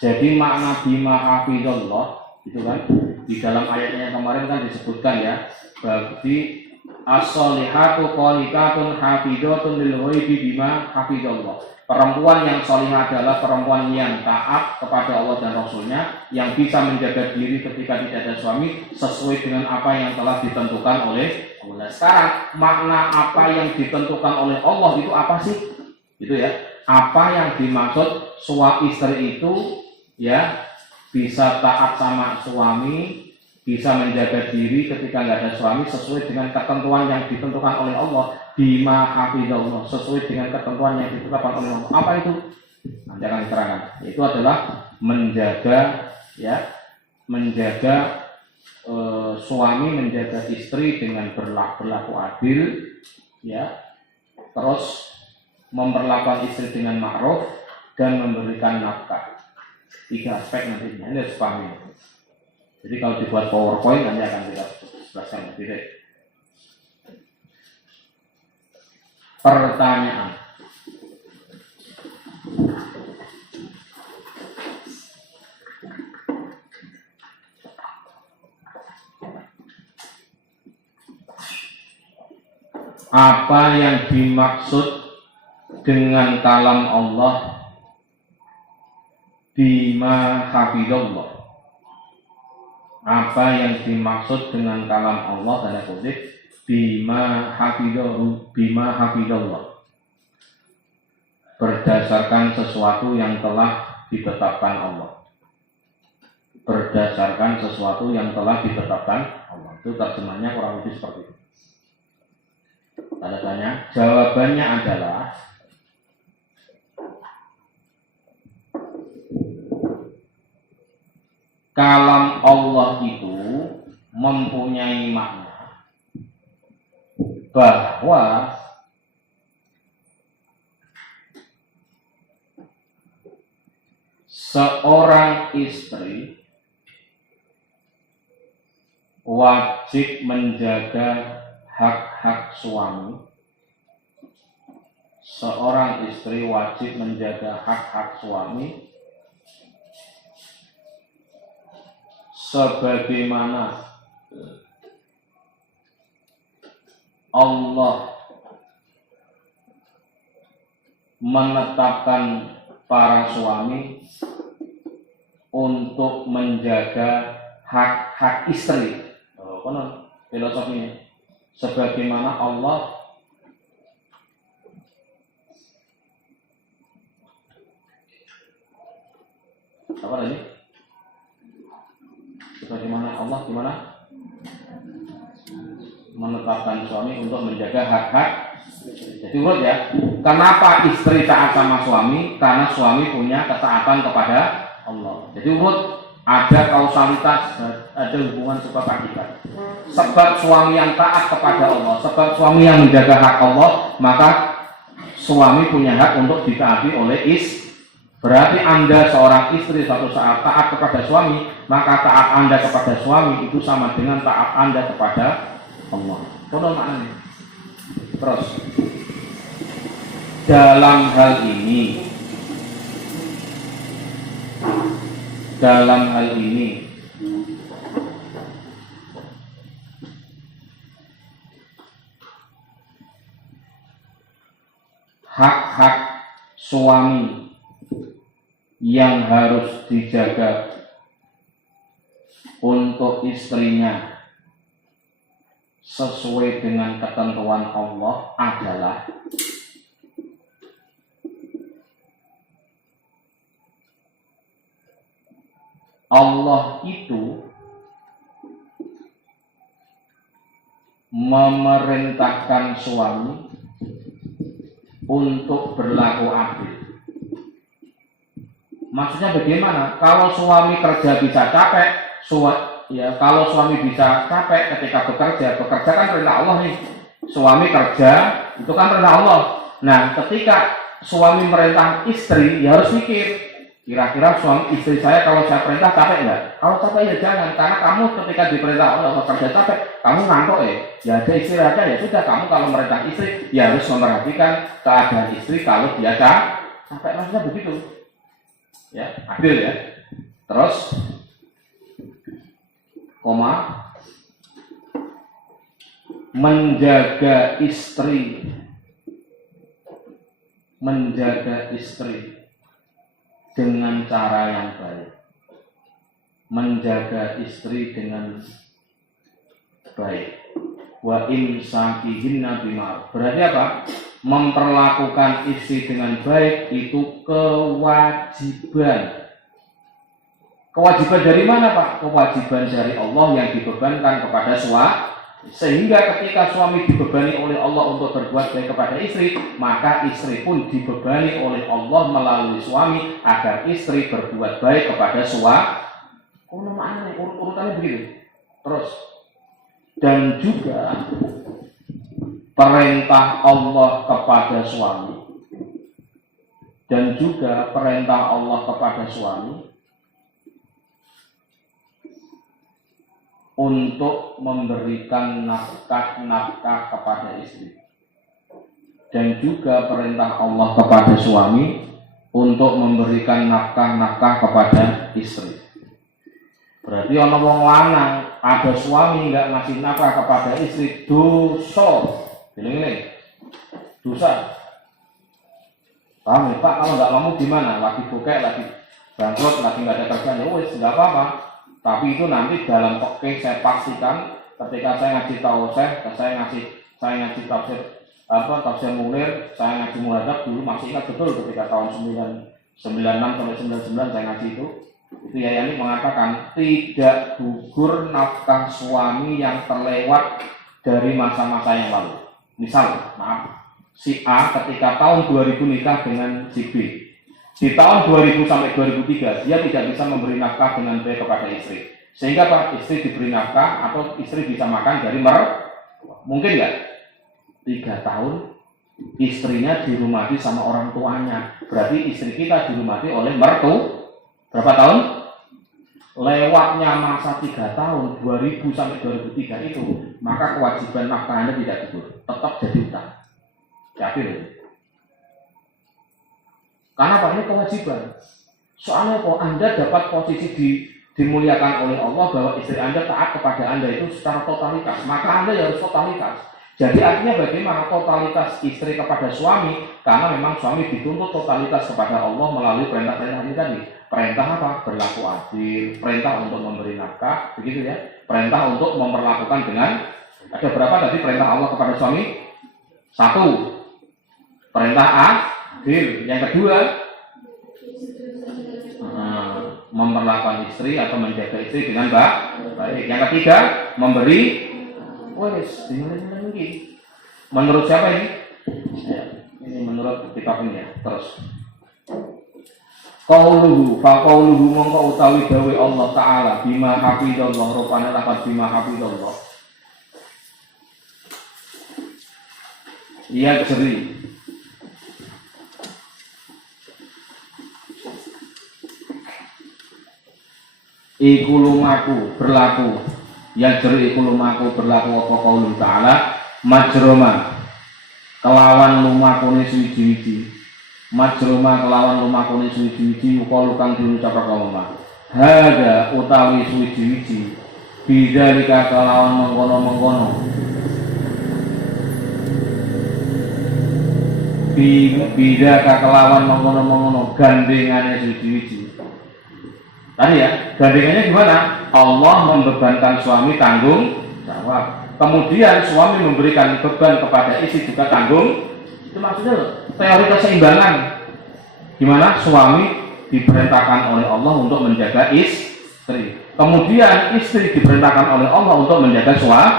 Jadi makna bima hafizallah itu kan di dalam ayatnya yang kemarin kan disebutkan ya, berarti as-solihatu qanitatun hafizatun lil ghaibi bima hafizallah. Perempuan yang solihah adalah perempuan yang taat kepada Allah dan Rasulnya, yang bisa menjaga diri ketika tidak ada suami sesuai dengan apa yang telah ditentukan oleh Allah. Sekarang makna apa yang ditentukan oleh Allah itu apa sih? Itu ya, apa yang dimaksud suami istri itu ya, bisa taat sama suami, bisa menjaga diri ketika nggak ada suami sesuai dengan ketentuan yang ditentukan oleh Allah, bima hafizallah, sesuai dengan ketentuan yang ditentukan oleh Allah. Apa itu? Nanti akan diterangkan. Itu adalah menjaga suami menjaga istri dengan berlaku adil, ya, terus memperlakukan istri dengan ma'ruf dan memberikan nafkah. 3 aspek nantinya, ini harus pahami. Jadi kalau dibuat PowerPoint nanti akan kita jelaskan lebih detail. Pertanyaan. Apa yang dimaksud dengan kalam Allah bima hafizallah? Apa yang dimaksud dengan kalam Allah tanda kutip bima hafizallah? Berdasarkan sesuatu yang telah ditetapkan Allah. Berdasarkan sesuatu yang telah ditetapkan Allah. Itu terjemahnya kurang lebih seperti itu. Tanda tanya. Jawabannya adalah kalam Allah itu mempunyai makna bahwa seorang istri wajib menjaga hak-hak suami. Seorang istri wajib menjaga hak-hak suami sebagaimana Allah menetapkan para suami untuk menjaga hak-hak istri. Filosofinya sebagaimana Allah apa tadi? Sebagaimana Allah gimana? Menetapkan suami untuk menjaga hak-hak. Jadi urut ya. Kenapa istri taat sama suami? Karena suami punya ketaatan kepada Allah. Jadi urut, ada kausalitas, ada hubungan sebab akibat. Sebab suami yang taat kepada Allah, sebab suami yang menjaga hak Allah, maka suami punya hak untuk ditaati oleh istri. Berarti Anda seorang istri suatu saat taat kepada suami, maka taat Anda kepada suami itu sama dengan taat Anda kepada Allah. Betul maknanya. Terus dalam hal ini hak-hak suami yang harus dijaga untuk istrinya sesuai dengan ketentuan Allah adalah Allah itu memerintahkan suami untuk berlaku adil. Maksudnya bagaimana? Kalau suami kerja bisa capek, kalau suami bisa capek ketika bekerja kan perintah Allah nih. Suami kerja itu kan perintah Allah. Nah, ketika suami merintah istri, ya harus mikir. Kira-kira suami istri saya kalau saya perintah capek nggak? Kalau capek ya jangan, karena kamu ketika diperintah Allah bekerja capek, kamu ngantuk ya ada istirahat aja ya sudah. Kamu kalau merintah istri ya harus memperhatikan keadaan istri kalau dia capek, maksudnya begitu. Ya, adil ya. Terus menjaga istri dengan cara yang baik. Menjaga istri dengan baik. Wa imsakihinna bima'ruf. Berarti apa? Memperlakukan istri dengan baik itu kewajiban. Kewajiban dari mana, Pak? Kewajiban dari Allah yang dibebankan kepada suami. Sehingga ketika suami dibebani oleh Allah untuk berbuat baik kepada istri, maka istri pun dibebani oleh Allah melalui suami agar istri berbuat baik kepada suami. Urutannya begitu. Terus, dan juga perintah Allah kepada suami untuk memberikan nafkah kepada istri, dan juga perintah Allah kepada suami untuk memberikan nafkah kepada istri. Berarti ana wong lanang, ada suami nggak ngasih nafkah kepada istri, dosa. Ini dosa. Paham ya, Pak? Kalau nggak mau gimana? Lagi bokek, lagi bangkrut, lagi nggak ada kerjaan, ya wes nggak apa-apa. Tapi itu nanti dalam kokek saya pastikan ketika saya ngasih saya ngasih tafsir Munir, saya ngaji muhadzab dulu, masih ingat betul ketika tahun 96 sampai 99 saya ngaji itu ya ini mengatakan tidak gugur nafkah suami yang terlewat dari masa-masa yang lalu. Misal, si A ketika tahun 2000 nikah dengan si B. Di tahun 2000 sampai 2003 dia tidak bisa memberi nafkah dengan baik kepada istri. Sehingga Pak, istri diberi nafkah atau istri bisa makan dari mungkin nggak? 3 tahun istrinya dirumati sama orang tuanya. Berarti istri kita dirumati oleh mertua. Berapa tahun? Lewatnya masa 3 tahun 2000 sampai 2003 itu, maka kewajiban nafkah Anda tidak gugur, tetap jadi utang. Yakin? Karena apa? Ini kewajiban. Soalnya kok Anda dapat posisi dimuliakan oleh Allah bahwa istri Anda taat kepada Anda itu secara totalitas, maka Anda harus totalitas. Jadi artinya bagaimana totalitas istri kepada suami? Karena memang suami dituntut totalitas kepada Allah melalui perintah-perintah ini tadi. Perintah apa? Berlaku adil. Perintah untuk memberi nafkah, begitu ya. Perintah untuk memperlakukan dengan, ada berapa tadi perintah Allah kepada suami? 1. Perintah adil. Yang kedua, memperlakukan istri atau menjaga istri dengan baik. Yang ketiga, memberi. Menurut siapa ini? Ya, ini menurut kitab ini ya. Terus, qauluhu mongko utawi dawe Allah Ta'ala bima hafidallah rupanya lafaz bima hafidallah. Ia jeri iku lumaku berlaku, ya jeri iku lumaku berlaku apa qauluhu ta'ala majroma kelawan lumakune suwiji-wiji, majruma kelawan lumakune suwiji-wiji yuqalu kang diucap kaula hada utawi suwiji-wiji bidzalika kelawan mengkono-mengkono bidzaka kelawan mengkono-mengkono gandengane suwiji-wiji. Tadi ya, gandengannya gimana? Allah membebankan suami tanggung jawab. Kemudian suami memberikan beban kepada istri juga tanggung. Itu maksudnya teori keseimbangan. Gimana? Suami diperintahkan oleh Allah untuk menjaga istri. Kemudian istri diperintahkan oleh Allah untuk menjaga suami.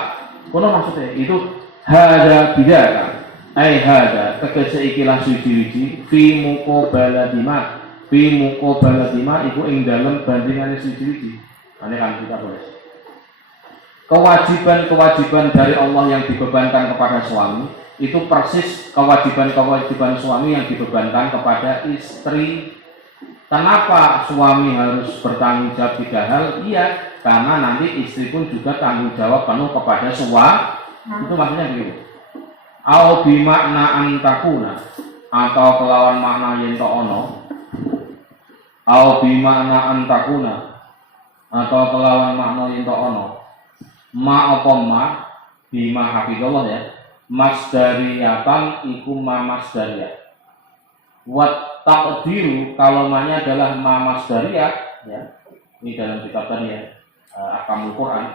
Kono maksudnya itu hada bidaka. Ai hada tegese ikilah suci-suci fi muqabaladima. Fi muqabaladima iku ing dalem bandingane suci-suci. Ane kan kita boleh. Kewajiban-kewajiban dari Allah yang dibebankan kepada suami itu persis kewajiban-kewajiban suami yang dibebankan kepada istri. Kenapa suami harus bertanggung jawab 3 hal? Iya, karena nanti istri pun juga tanggung jawab penuh kepada suami. Itu maksudnya begitu. Au bimakna antakuna atau kelawan makna yen to ono. Au bimakna antakuna atau kelawan makna yen to ono. Ma apa ma bima hafizallah ya. Masdariyatan iku ma masdariyah. Wat takdiru kalau ma-nya adalah ma masdariyah ya. Ini dalam kitab tadi ya. Ahkamul Quran.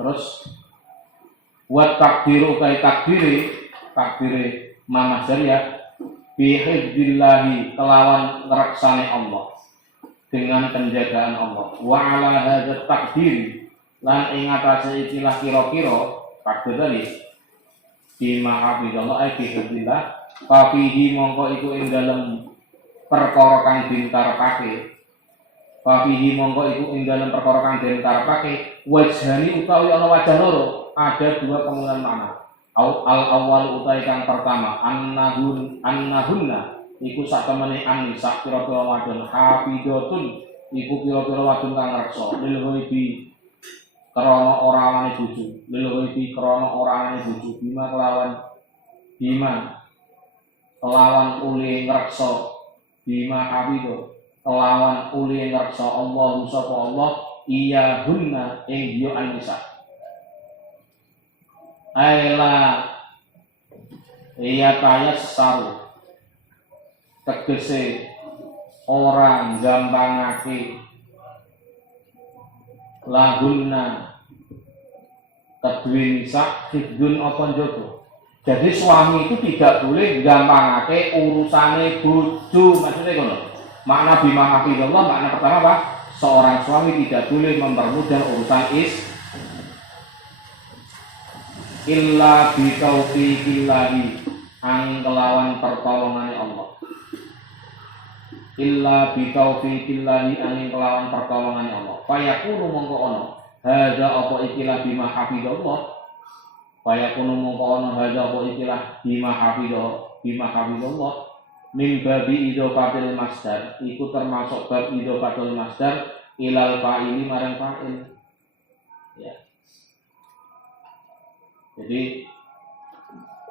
Terus wat takdiru kai takdiri ma masdariyah bihifdzillahi kelawan ngeraksane Allah dengan penjagaan Allah wa ala hadzal takdir lan ing atase ikilah kira-kira takdir tadi bima hafizallah ai bihifdzillah fafihi mongko iku ing dalem perkara kang dintarepake fafihi mongko iku ing dalem perkara kang dintarepake wajhani utawi ana wajah loro ada 2 kemungkinan makna al-awwal utai kang pertama annahunna iku satemene anisa pira-pira wadon hafidhatun iku pira-pira wadon kang reksa lil ghaibi krana ora anane bojo lil ghaibi krana ora anane bojo bima kelawan uli ngreksa bima hafidho kelawan uli ngreksa Allah sapa Allah iya hunna ing yo anisa aila iya kaya saru tegese orang gampangake lahunna kedue nisa hidun apa jogo. Jadi suami itu tidak boleh gampangake urusane bojo, maksudnya ngono. Makna bima hafizallah makna pertama apa? Seorang suami tidak boleh mempermudah urusan illa bi taufiqillahi ang kelawan pertolongane Allah. Illa bi taufiqillahi ang kelawan pertolongane Allah. Fayakunu mongko ono hadza apa ikilah bima hafizallah. Fayakunu mongko ono hadza apa ikilah bima hafizallah min babi idhofatil masdar iku termasuk bab idhofatil masdar ilal fa'ili marang fa'il. Ya. Jadi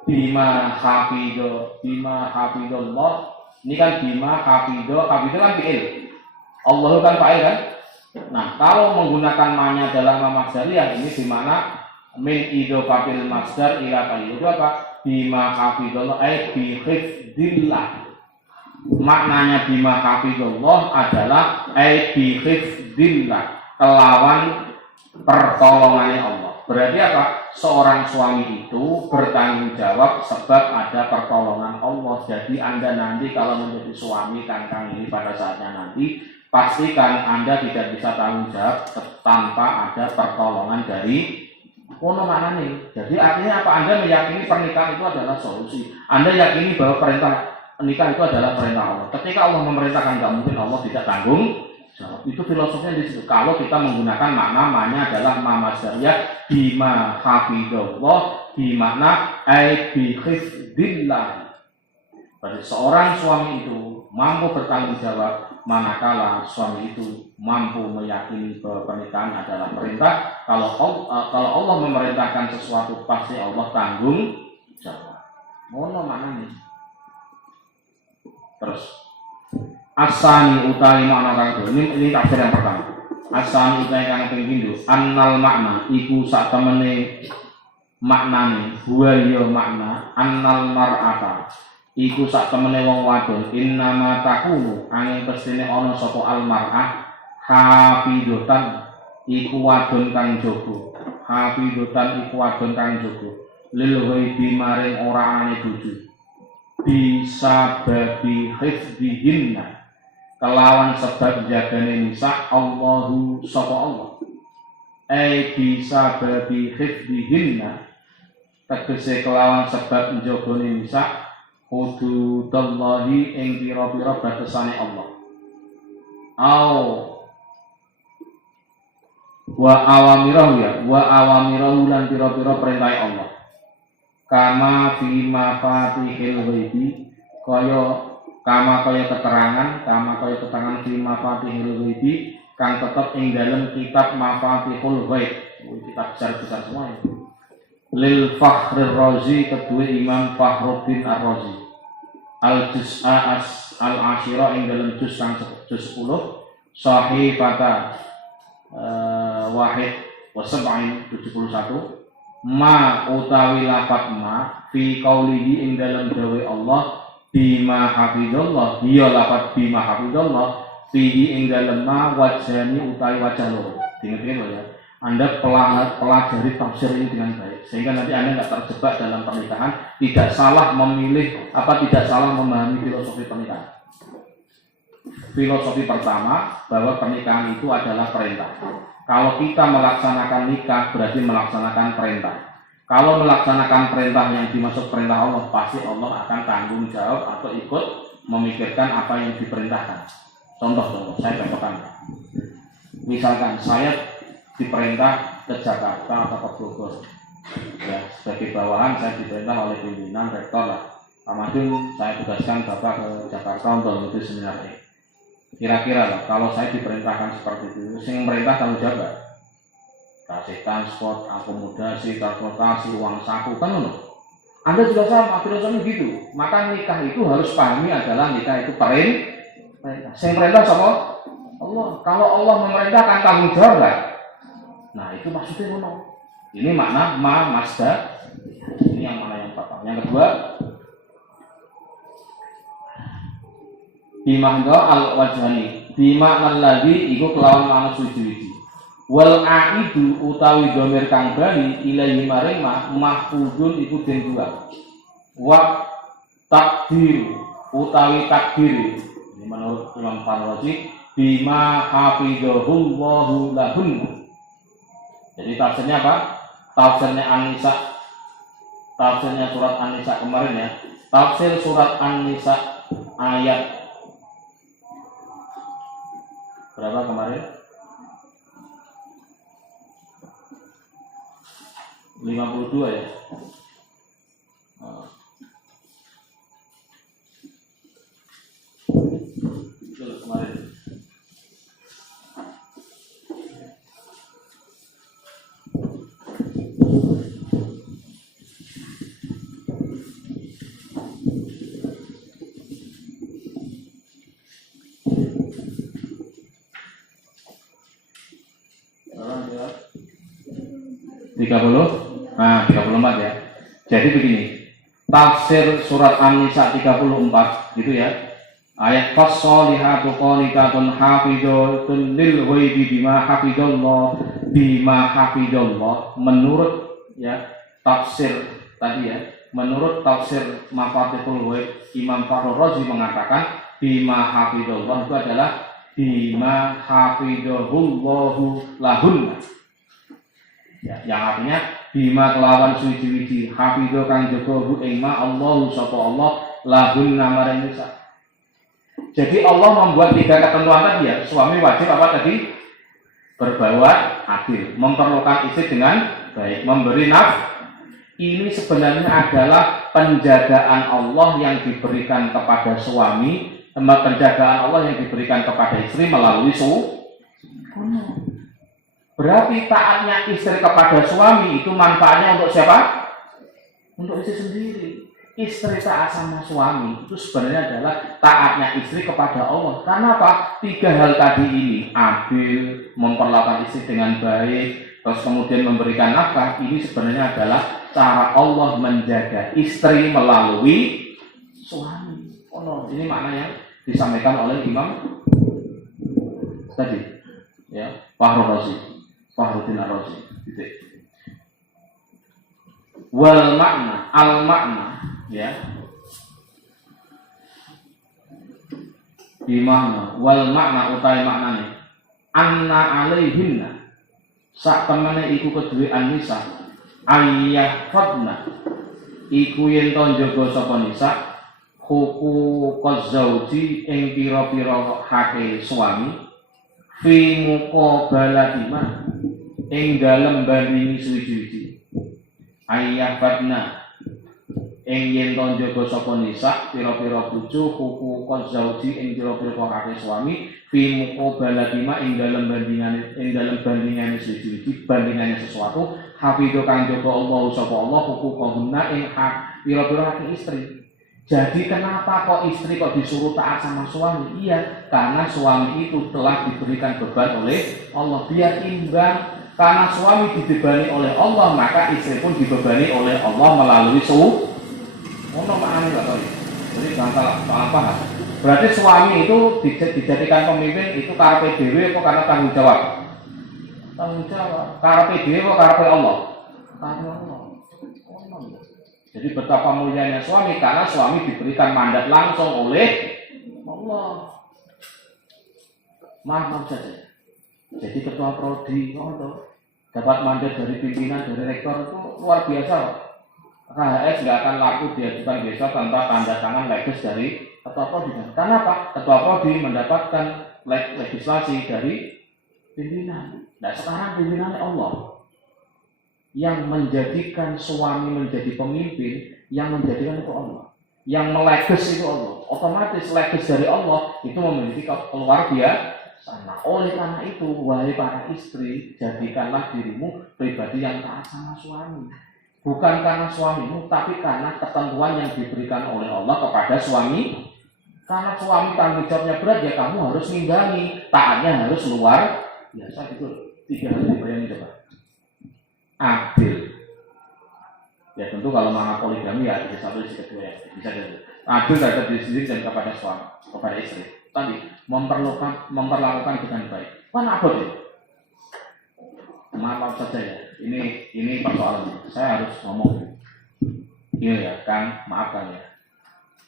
bima hafidhallah ini kan bima hafidho kan fi'il, Allah kan fa'il kan. Nah kalau menggunakan ma-nya dalam ma masdariyah ini dimana min idhofatil masdar ila fa'il itu apa? Bima hafidhallah ay bi hifdzillah. Maknanya bima hafidhallah adalah ay bi hifdzillah kelawan pertolongannya Allah. Berarti apa? Seorang suami itu bertanggung jawab sebab ada pertolongan Allah. Jadi Anda nanti kalau menjadi suami kangkang ini pada saatnya nanti pastikan Anda tidak bisa tanggung jawab tanpa ada pertolongan dari kono maknane. Jadi artinya apa? Anda meyakini pernikahan itu adalah solusi. Anda yakini bahwa pernikahan itu adalah perintah Allah. Ketika Allah memerintahkan, nggak mungkin Allah tidak tanggung jawab. Itu filosofinya di situ. Kalau kita menggunakan makna-maknanya adalah ma masdariyah bima hafizallah bimakna ai bi hifdzillah. Berarti seorang suami itu mampu bertanggung jawab manakala suami itu mampu meyakini bahwa pernikahan adalah perintah. Kalau Allah memerintahkan sesuatu pasti Allah tanggung jawab. Ngono maknanya. Terus asani utawi makna kang ini tafsir yang pertama. Asani utawi kang pindho annal makna iku sak temene maknane huwa ya makna annal mar'ata iku sak temene wong wadon innama takunu angin pestine ana sapa al mar'ah hafidotan iku wadon kang jaga hafidotan iku wadon kang jaga lil ghaibi maring ora anane bojo bisa babi hifdhihinna kelawan sebab jagane nisa Allahu sapa Allah bisa babi hifdhihinna tegese kelawan sebab njogone nisa hududallahi ing pira-pira batasane Allah. Wa awamirahu lan pira-pira perintah Allah. Kama fi mafatihil ghaibi kaya keterangan fi mafatihil ghaibi kang tetep ing dalem kitab mafatihul ghaib. Kitab besar-besar semua ya. Lil Fakhrir Razi kedua Imam Fakhruddin Ar-Razi al-Juz'a al-Ashira ing dalam juz 10 Sahih Fata Wahid wa Sab'in 71 ma utawi lafaz ma fi qaulihi ing dalam dawe Allah bima hafizallah dia lafaz bima hafizallah fihi ing dalam ma wajhani utawi wajah loro. Dengar-dengar ya. Anda pelajari tafsir ini dengan baik sehingga nanti Anda nggak terjebak dalam pernikahan, tidak salah memahami filosofi pernikahan. Filosofi pertama bahwa pernikahan itu adalah perintah. Kalau kita melaksanakan nikah berarti melaksanakan perintah. Kalau melaksanakan perintah yang dimaksud perintah Allah, pasti Allah akan tanggung jawab atau ikut memikirkan apa yang diperintahkan. Contoh, saya contohkan. Misalkan saya diperintah ke Jakarta atau ke Bogor ya, sebagai bawahan saya diperintah oleh pimpinan rektor lah Pak Madun, saya tugaskan Bapak ke Jakarta untuk mengikuti seminar ini. Kira-kira lah, kalau saya diperintahkan seperti itu, yang merintah tanggung jawab kasih transport, akomodasi, transportasi, uang saku, kan loh. Anda juga sama, filosofi gitu. Maka nikah itu harus pahami adalah nikah itu perintah. Yang perintah sama Allah. Kalau Allah memerintahkan tanggung jawab lah. Nah itu maksudnya ngono. Ini makna masdar. Ini yang mana yang pertama. Yang kedua, bimangga al wajhani. Bima alladhi iku kelawan makna suci-suci. Wal aidu utawi dhamir kang bali ilahi maring mahfudun iku den dua. Wa takdir utawi takdir. Ini menurut Imam Farrazi bima hafizahullahu lahunna. Jadi tafsirnya apa? Tafsirnya An-Nisa, tafsirnya surat An-Nisa kemarin ya. Tafsir surat An-Nisa ayat berapa kemarin? 52 ya. Itu kemarin. Nah 34 ya. Jadi begini, tafsir surat An-Nisa 34 gitu ya. Ayat fasolihatu qanitatun hafizatun lil ghaibi bima hafizallah menurut ya tafsir tadi ya. Menurut tafsir Mafatihul Ghaib Imam Fakhrul Razi mengatakan bima hafizallah itu adalah bima hafizahullahu lahunna. Ya, yang artinya bima kelawan suci-suci hafidho kang jaga hu ing ma Allahu sapa Allah lahun namaring nisa. Jadi Allah membuat 3 ketentuan tadi ya. Suami wajib apa tadi? Berbuat adil, memperlakukan istri dengan baik, memberi nafkah. Ini sebenarnya adalah penjagaan Allah yang diberikan kepada suami tempat penjagaan Allah yang diberikan kepada istri melalui berarti taatnya istri kepada suami itu manfaatnya untuk siapa? Untuk istri sendiri. Istri taat sama suami itu sebenarnya adalah taatnya istri kepada Allah. Karena apa? 3 hal tadi ini, adil, memperlakukan istri dengan baik, terus kemudian memberikan nafkah, ini sebenarnya adalah cara Allah menjaga istri melalui suami. Ini makna yang disampaikan oleh Imam tadi, ya, Fakhruddin Ar-Razi. Wal makna, al makna, ya. Di mana wal makna utai maknane anna alaihinna sak temene iku kedue an-nisa ayyafadna iku yen to njaga sapa nisa huquqaz zauji ing pira-pira hake suami fi muqabalatima ing dalem bandingi suwi-suwi ayyafadna ing yen to njaga sapa nisa pira-pira bojo huquqaz zauji ing pira-pira hake suami fi muqabalatima ing dalem bandingane suwi-suwi bandingane sesuatu hafidho kang jaga Allah sapa Allah huquqahunna ing hak pira-pira hak istri. Jadi kenapa kok istri kok disuruh taat sama suami? Iya, karena suami itu telah diberikan beban oleh Allah biar imbang. Karena suami dibebani oleh Allah, maka istri pun dibebani oleh Allah melalui suami. Maknanya enggak tahu. Jadi jangan salah paham. Berarti suami itu dijadikan pemimpin itu karepe dhewe apa karena tanggung jawab? Tanggung jawab. Karepe dhewe apa karepe Allah? Karepe Allah. Jadi betapa mulianya suami karena suami diberikan mandat langsung oleh Allah. Maaf saja. Jadi ketua prodi dapat mandat dari pimpinan, dari rektor itu luar biasa. KHS nggak akan laku diajukan besok tanpa tanda tangan legis dari ketua prodi. Karena apa? Ketua prodi mendapatkan legislasi dari pimpinan. Nah sekarang pimpinannya Allah. Yang menjadikan suami menjadi pemimpin, yang menjadikan itu Allah, yang meleges itu Allah. Otomatis leges dari Allah itu memiliki keluar biasa. Oleh karena itu, wahai para istri, jadikanlah dirimu pribadi yang taat sama suami. Bukan karena suamimu, tapi karena ketentuan yang diberikan oleh Allah kepada suami. Karena suami tanggung jawabnya berat, ya kamu harus ngimbangi. Taatnya harus luar biasa gitu. 3 hal dibayangin coba. Adil. Ya tentu kalau mana poligami ya bisa satu isi kedua ya bisa jadi. Adil terhadap diri sendiri dan kepada suami, kepada istri. Tadi memperlakukan dengan baik. Mana apa deh? Maaf saja ya. Ini persoalan. Saya harus ngomong. Iya ya, Kang, maafkan ya.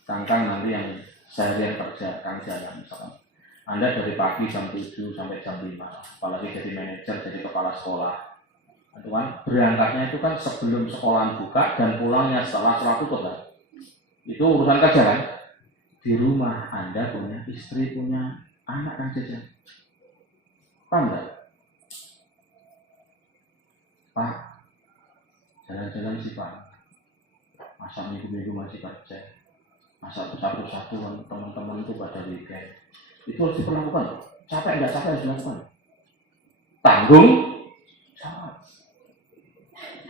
Kang nanti yang seharian kerja, Kang jalan misalkan. Anda dari pagi jam 7 sampai jam 5, apalagi jadi manajer, jadi kepala sekolah. Teman, berangkatnya itu kan sebelum sekolahan buka dan pulangnya setelah sholat tutup kan? Itu urusan kerja kan? Di rumah Anda punya istri, punya anak kan jajan. Paham nggak? Pak, jalan-jalan sih Pak. Masa minggu-minggu masih kerja. Masa satu-satu teman-teman itu pada weekend. Itu harus diperlakukan. Capek nggak capek harus dilakukan. Tanggung jawab.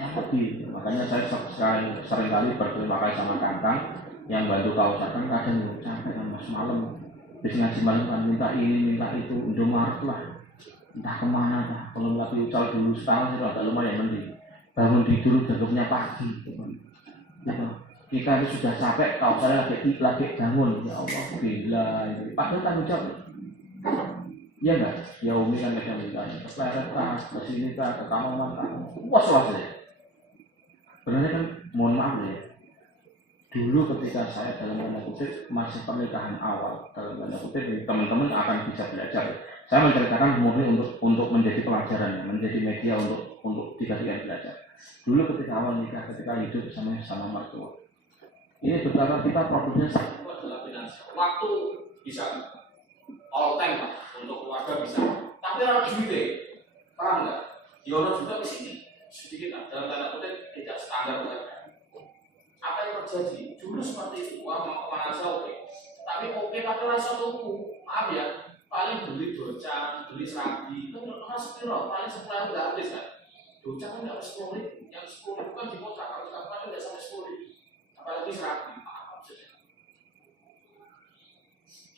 Tapi makanya saya seringkali berterima kasih sama Kang yang bantu kau usahakan kadang capek kan mas malam bis ngaji malam kan minta ini minta itu Indomaret lah entah kemana lah kalau lagi ucal dulu setahun itu agak lumayan mending bangun tidur jadwalnya pagi gitu. Kita itu sudah capek kau saya lagi bangun ya Allah gila ini padahal tanggung jawab iya enggak ya Umi kan kadang mintanya keseret kah kesini kah ke kamar was-was ya. Sebenarnya kan mohon maaf ya. Dulu ketika saya dalam tanda kutip masih pernikahan awal dalam tanda kutip teman-teman akan bisa belajar. Saya menceritakan murni untuk menjadi pelajaran, menjadi media untuk tiga-tiga belajar. Dulu ketika awal nikah, ketika hidup sama mertua. Ini betapa kita produknya adalah finansial. Waktu bisa all time lah untuk keluarga bisa. Tapi orang duit paham nggak? Di orang juga ke sini. Sedikit lah, dalam tanda kutip tidak standar. Apa yang terjadi? Dulu seperti itu, wah mau kemana saja oke. Tapi tapi oke tapi rasa tuku, maaf ya, paling beli docan, beli serabi, itu rasa piro, paling 10.000 udah habis kan. Docan kan nggak 10.000, yang 10.000 kan di kota, kalau di kabupaten udah sampai 10.000, apalagi serabi, maaf maksudnya.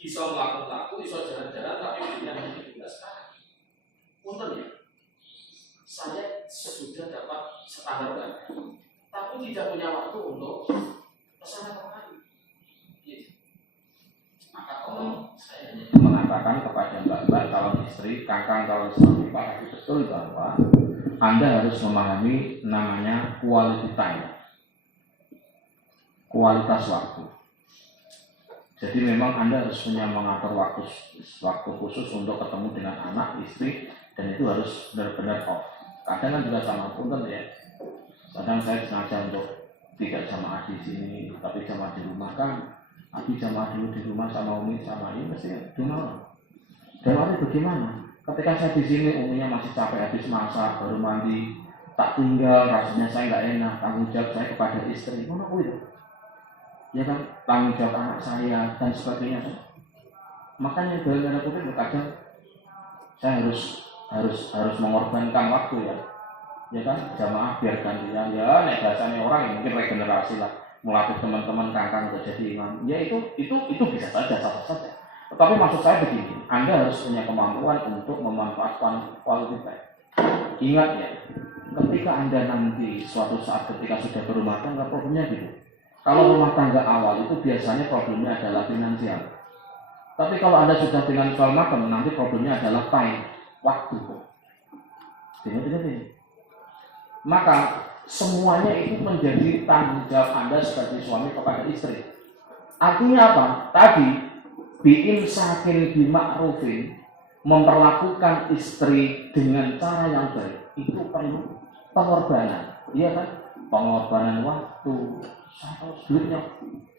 Bisa melaku-laku, bisa jalan-jalan, tapi belinya hanya 13 kali. Punten ya, saya sudah dapat standar kan, tapi tidak punya waktu untuk kesana kemari. Maka tolong saya hanya mengatakan kepada mbak-mbak calon istri, kakang calon suami, Pak, betul bahwa Anda harus memahami namanya quality time, kualitas waktu. Jadi memang Anda harus punya mengatur waktu khusus untuk ketemu dengan anak, istri, dan itu harus benar-benar off. Kadang kan juga sama pun kan ya. Kadang saya sengaja untuk tidak jamaah di sini, tapi jamaah di rumah kan. Abi jamaah dulu di rumah sama Umi sama ini mesti di rumah. Dan waktu bagaimana? Ketika saya di sini Uminya masih capek habis masak, baru mandi, tak tinggal, rasanya saya nggak enak, tanggung jawab saya kepada istri, mana aku itu? Ya kan, tanggung jawab anak saya dan sebagainya. Makanya dalam tanda kutip kadang saya harus mengorbankan waktu ya. Ya kan, jamaah biar gantian ya, nek bahasanya orang yang mungkin regenerasi lah, melatih teman-teman kakang untuk jadi imam. Ya itu bisa saja, sah saja. Tetapi maksud saya begini, Anda harus punya kemampuan untuk memanfaatkan quality time. Ingat ya, ketika Anda nanti suatu saat ketika sudah berumah tangga, problemnya gitu. Kalau rumah tangga awal itu biasanya problemnya adalah finansial. Tapi kalau Anda sudah finansial matang, nanti problemnya adalah time, waktu. Ini. Maka semuanya itu menjadi tanggung jawab Anda sebagai suami kepada istri. Artinya apa? Tadi bikin sakin bimakrufin, memperlakukan istri dengan cara yang baik, itu perlu pengorbanan. Iya kan? Pengorbanan waktu. Saya harus duitnya,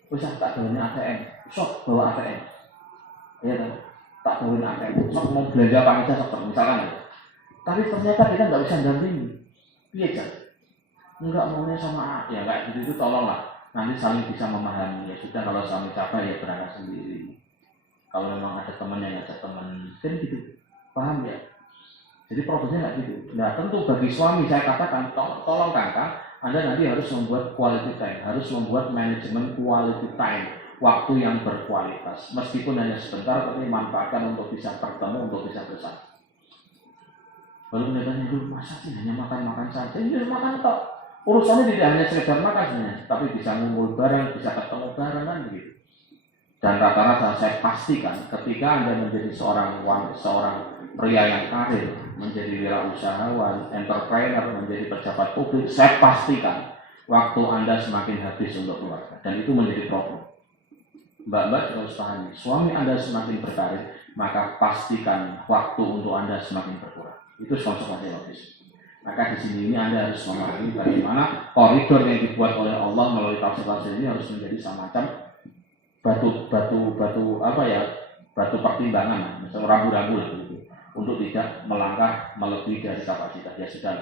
bisa tak bawain ATM, sok bawa ATM. Iya kan? Tak bawain ATM, sok mau belanja apa aja sok misalkan ya. Tapi ternyata kita nggak bisa dampingi. Iya kan? Enggak maunya sama ya kayak gitu itu tolonglah. Nanti saling bisa memahami. Ya sudah kalau suami capek ya berangkat sendiri. Kalau memang ada teman yang ngajak teman, kan gitu. Paham ya? Jadi problemnya nggak gitu. Nah tentu bagi suami saya katakan tolong kakak, Anda nanti harus membuat quality time, harus membuat manajemen quality time, waktu yang berkualitas. Meskipun hanya sebentar, tapi manfaatkan untuk bisa bertemu, untuk bisa bersama. Baru mendatangnya dulu, masa sih hanya makan-makan saja? Ini makan tok. Urusannya tidak hanya sekedar makan sebenarnya, tapi bisa ngumpul bareng, bisa ketemu bareng kan begitu. Dan rata-rata saya pastikan ketika Anda menjadi seorang pria yang karir, menjadi wirausahawan, entrepreneur, menjadi pejabat publik, saya pastikan waktu Anda semakin habis untuk keluarga, dan itu menjadi problem. Mbak-mbak harus pahami, suami Anda semakin berkarir, maka pastikan waktu untuk Anda semakin berkurang. Itu konsekuensi logis. Maka di sini ini Anda harus memahami bagaimana koridor yang dibuat oleh Allah melalui tafsir-tafsir ini harus menjadi semacam batu pertimbangan, misalnya rambu-rambu gitu, untuk tidak melangkah melebihi dari kapasitas. Ya sudah,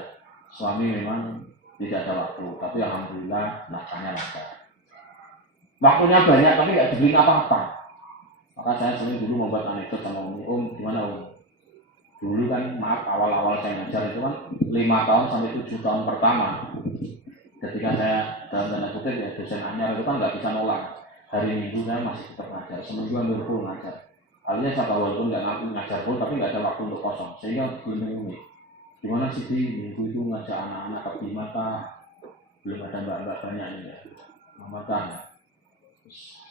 suami memang tidak ada waktu, tapi alhamdulillah nafkahnya lancar. Waktunya banyak tapi nggak dibeli apa-apa. Maka saya sering dulu membuat anekdot sama gimana dulu kan maaf awal-awal saya ngajar itu kan 5 tahun sampai 7 tahun pertama. Ketika saya dalam tanda kutip ya dosen anyar itu kan nggak bisa nolak. Hari Minggu saya masih tetap ngajar, seminggu ambil full ngajar. Halnya saya walaupun nggak ngajar full tapi nggak ada waktu untuk kosong. Sehingga belum ini. Gimana sih di minggu itu ngajak anak-anak ke mata belum ada mbak-mbak banyak ini ya. Mata.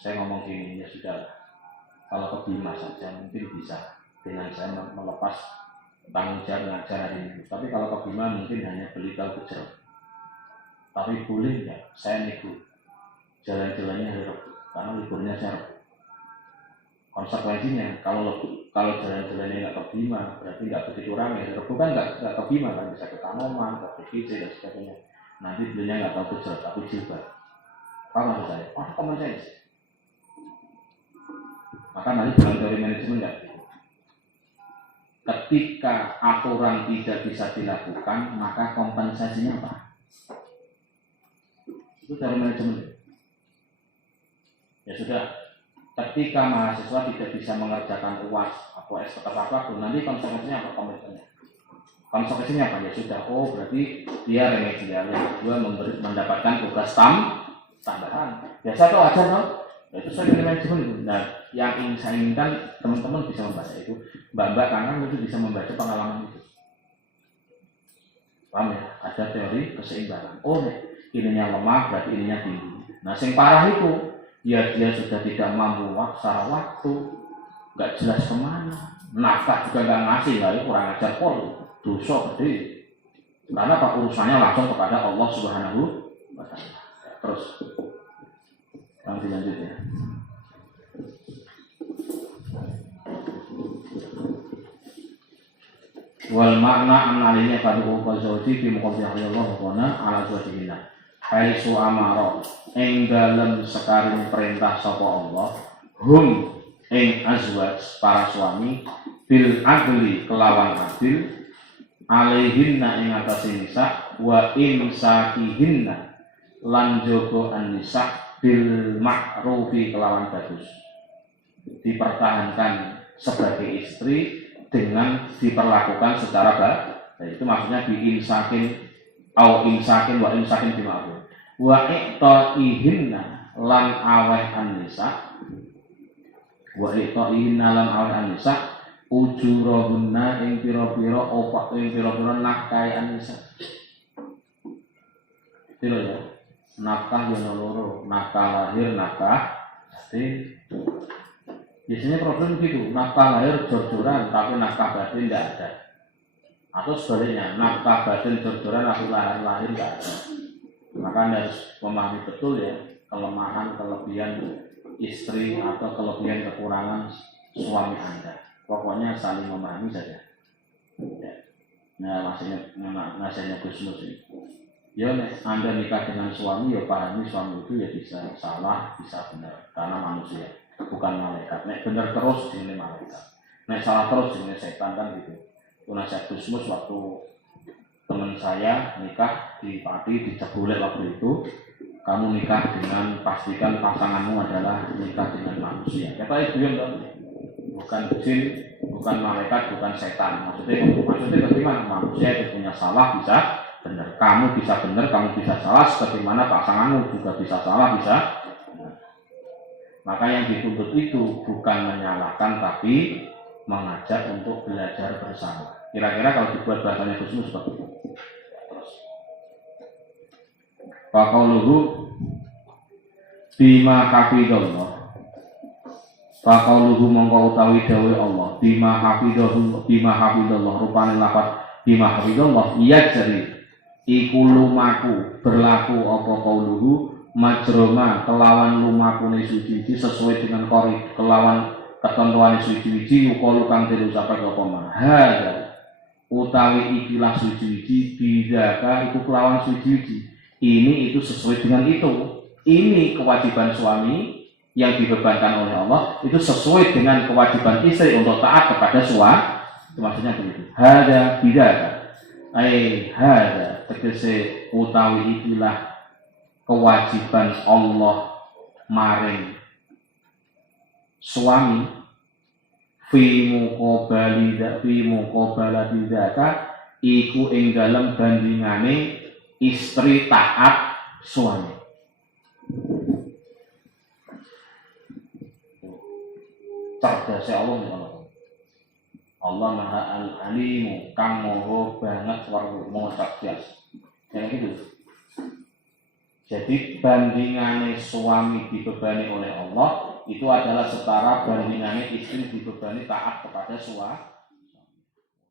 Saya ngomong gini ya sudah. Kalau ke Bima saja mungkin bisa dengan saya melepas tanggung jawab ngajar hari ini. Tapi kalau ke Bima mungkin hanya beli tahu gejrot. Tapi boleh ya, saya nego jalan-jalannya hari Rabu karena liburnya saya Rabu. Konsekuensinya kalau jalan-jalannya nggak ke Bima berarti nggak begitu ramai. Hari Rabu kan nggak ke Bima kan bisa ke Tanoman, ke PGC dan sebagainya. Nanti belinya nggak tahu gejrot tapi jilbab. Apa maksud saya? Oh teman saya. Maka nanti dalam teori manajemen nggak. Ketika aturan tidak bisa dilakukan, maka kompensasinya apa? Itu dari manajemen. Ya sudah, ketika mahasiswa tidak bisa mengerjakan UAS atau SPK apapun, nanti konsekuensinya apa komitmennya? Konsekuensinya apa? Ya sudah, oh berarti dia remedial, yang kedua mendapatkan tugas tambahan. Biasa tuh aja dong. Itu saya manajemen. Nah, yang ingin saya inginkan teman-teman bisa membaca itu, mbak-mbak kanan itu bisa membaca pengalaman itu. Paham ya? Ada teori keseimbangan. Oh, ininya lemah berarti ininya tinggi. Nah, yang parah itu, ya dia sudah tidak mampu secara waktu, nggak jelas kemana, nafkah juga nggak ngasih, lah kurang ajar pol, dosa gede. Karena apa, urusannya langsung kepada Allah Subhanahu wa Ta'ala. Terus nanti lanjut ya. Wal makna analinya pada ukazoti di muqaddimah Allah wana ala zawjihina. Haitsu amara ing dalem sekaring perintah sapa Allah hum ing azwaj para suami bil adli kelawan adil alaihinna ing atase nisa wa imsakihinna lan jogo an-nisa bil ma'rufi kelawan bagus, dipertahankan sebagai istri dengan diperlakukan secara baik. Itu maksudnya imsakin wa imsakin bima'ruf wa iqta'ihinna lan aweh an-nisa ujurahunna ing pira-pira opak ing pira-pira nafkahe an-nisa. Piro ya? Nafkah yang loro, nafkah lahir, nafkah batin. Biasanya problem gitu, nafkah lahir jor-joran tapi nafkah batin tidak ada. Atau sebaliknya, nafkah batin jor-joran tapi lahir tidak ada. Maka Anda harus memahami betul ya kelemahan, kelebihan istri atau kelebihan kekurangan suami Anda. Pokoknya saling memahami saja. Ya. Nah, nasihatnya Gus Mus ini. Ya, Anda nikah dengan suami, ya pahami suami itu ya bisa salah, bisa benar, karena manusia, bukan malaikat. Nek benar terus ini malaikat, nek salah terus ini setan kan gitu. Itu nasihat Gus Mus waktu teman saya nikah di Pati di Cebulek waktu itu. Kamu nikah dengan pastikan pasanganmu adalah nikah dengan manusia. Kata ibu yang bukan jin, bukan malaikat, bukan setan. Maksudnya bagaimana manusia itu punya salah bisa benar, kamu bisa benar, kamu bisa salah, sebagaimana pasanganmu juga bisa salah, bisa benar. Maka yang dituntut itu bukan menyalahkan, tapi mengajak untuk belajar bersama. Kira-kira kalau dibuat bahasanya Gus seperti itu. Terus, faqauluhu bima hafidhallah. Faqauluhu mongko utawi dawuh Allah bima hafidhallah rupane lafaz bima hafidhallah iya jadi iku lumaku berlaku apa qauluhu majroma kelawan lumakune suci sesuai dengan kelawan ketentuan suci yuqalu kang den ucapan apa mahada utawi ikilah suci bidaka iku kelawan suci ini itu sesuai dengan itu. Ini kewajiban suami yang dibebankan oleh Allah itu sesuai dengan kewajiban istri untuk taat kepada suami. Itu maksudnya begitu. Hada bidaka hada tegese utawi ikilah kewajiban Allah maring suami fi muqabalati dzaka iku ing dalem bandingane istri taat suami. Cerdasnya Allah nih Allah Maha Al-Alimu kang moho banget warga mau cerdas. Kayak gitu. Jadi bandingannya suami dibebani oleh Allah itu adalah setara bandingannya istri dibebani taat kepada suami.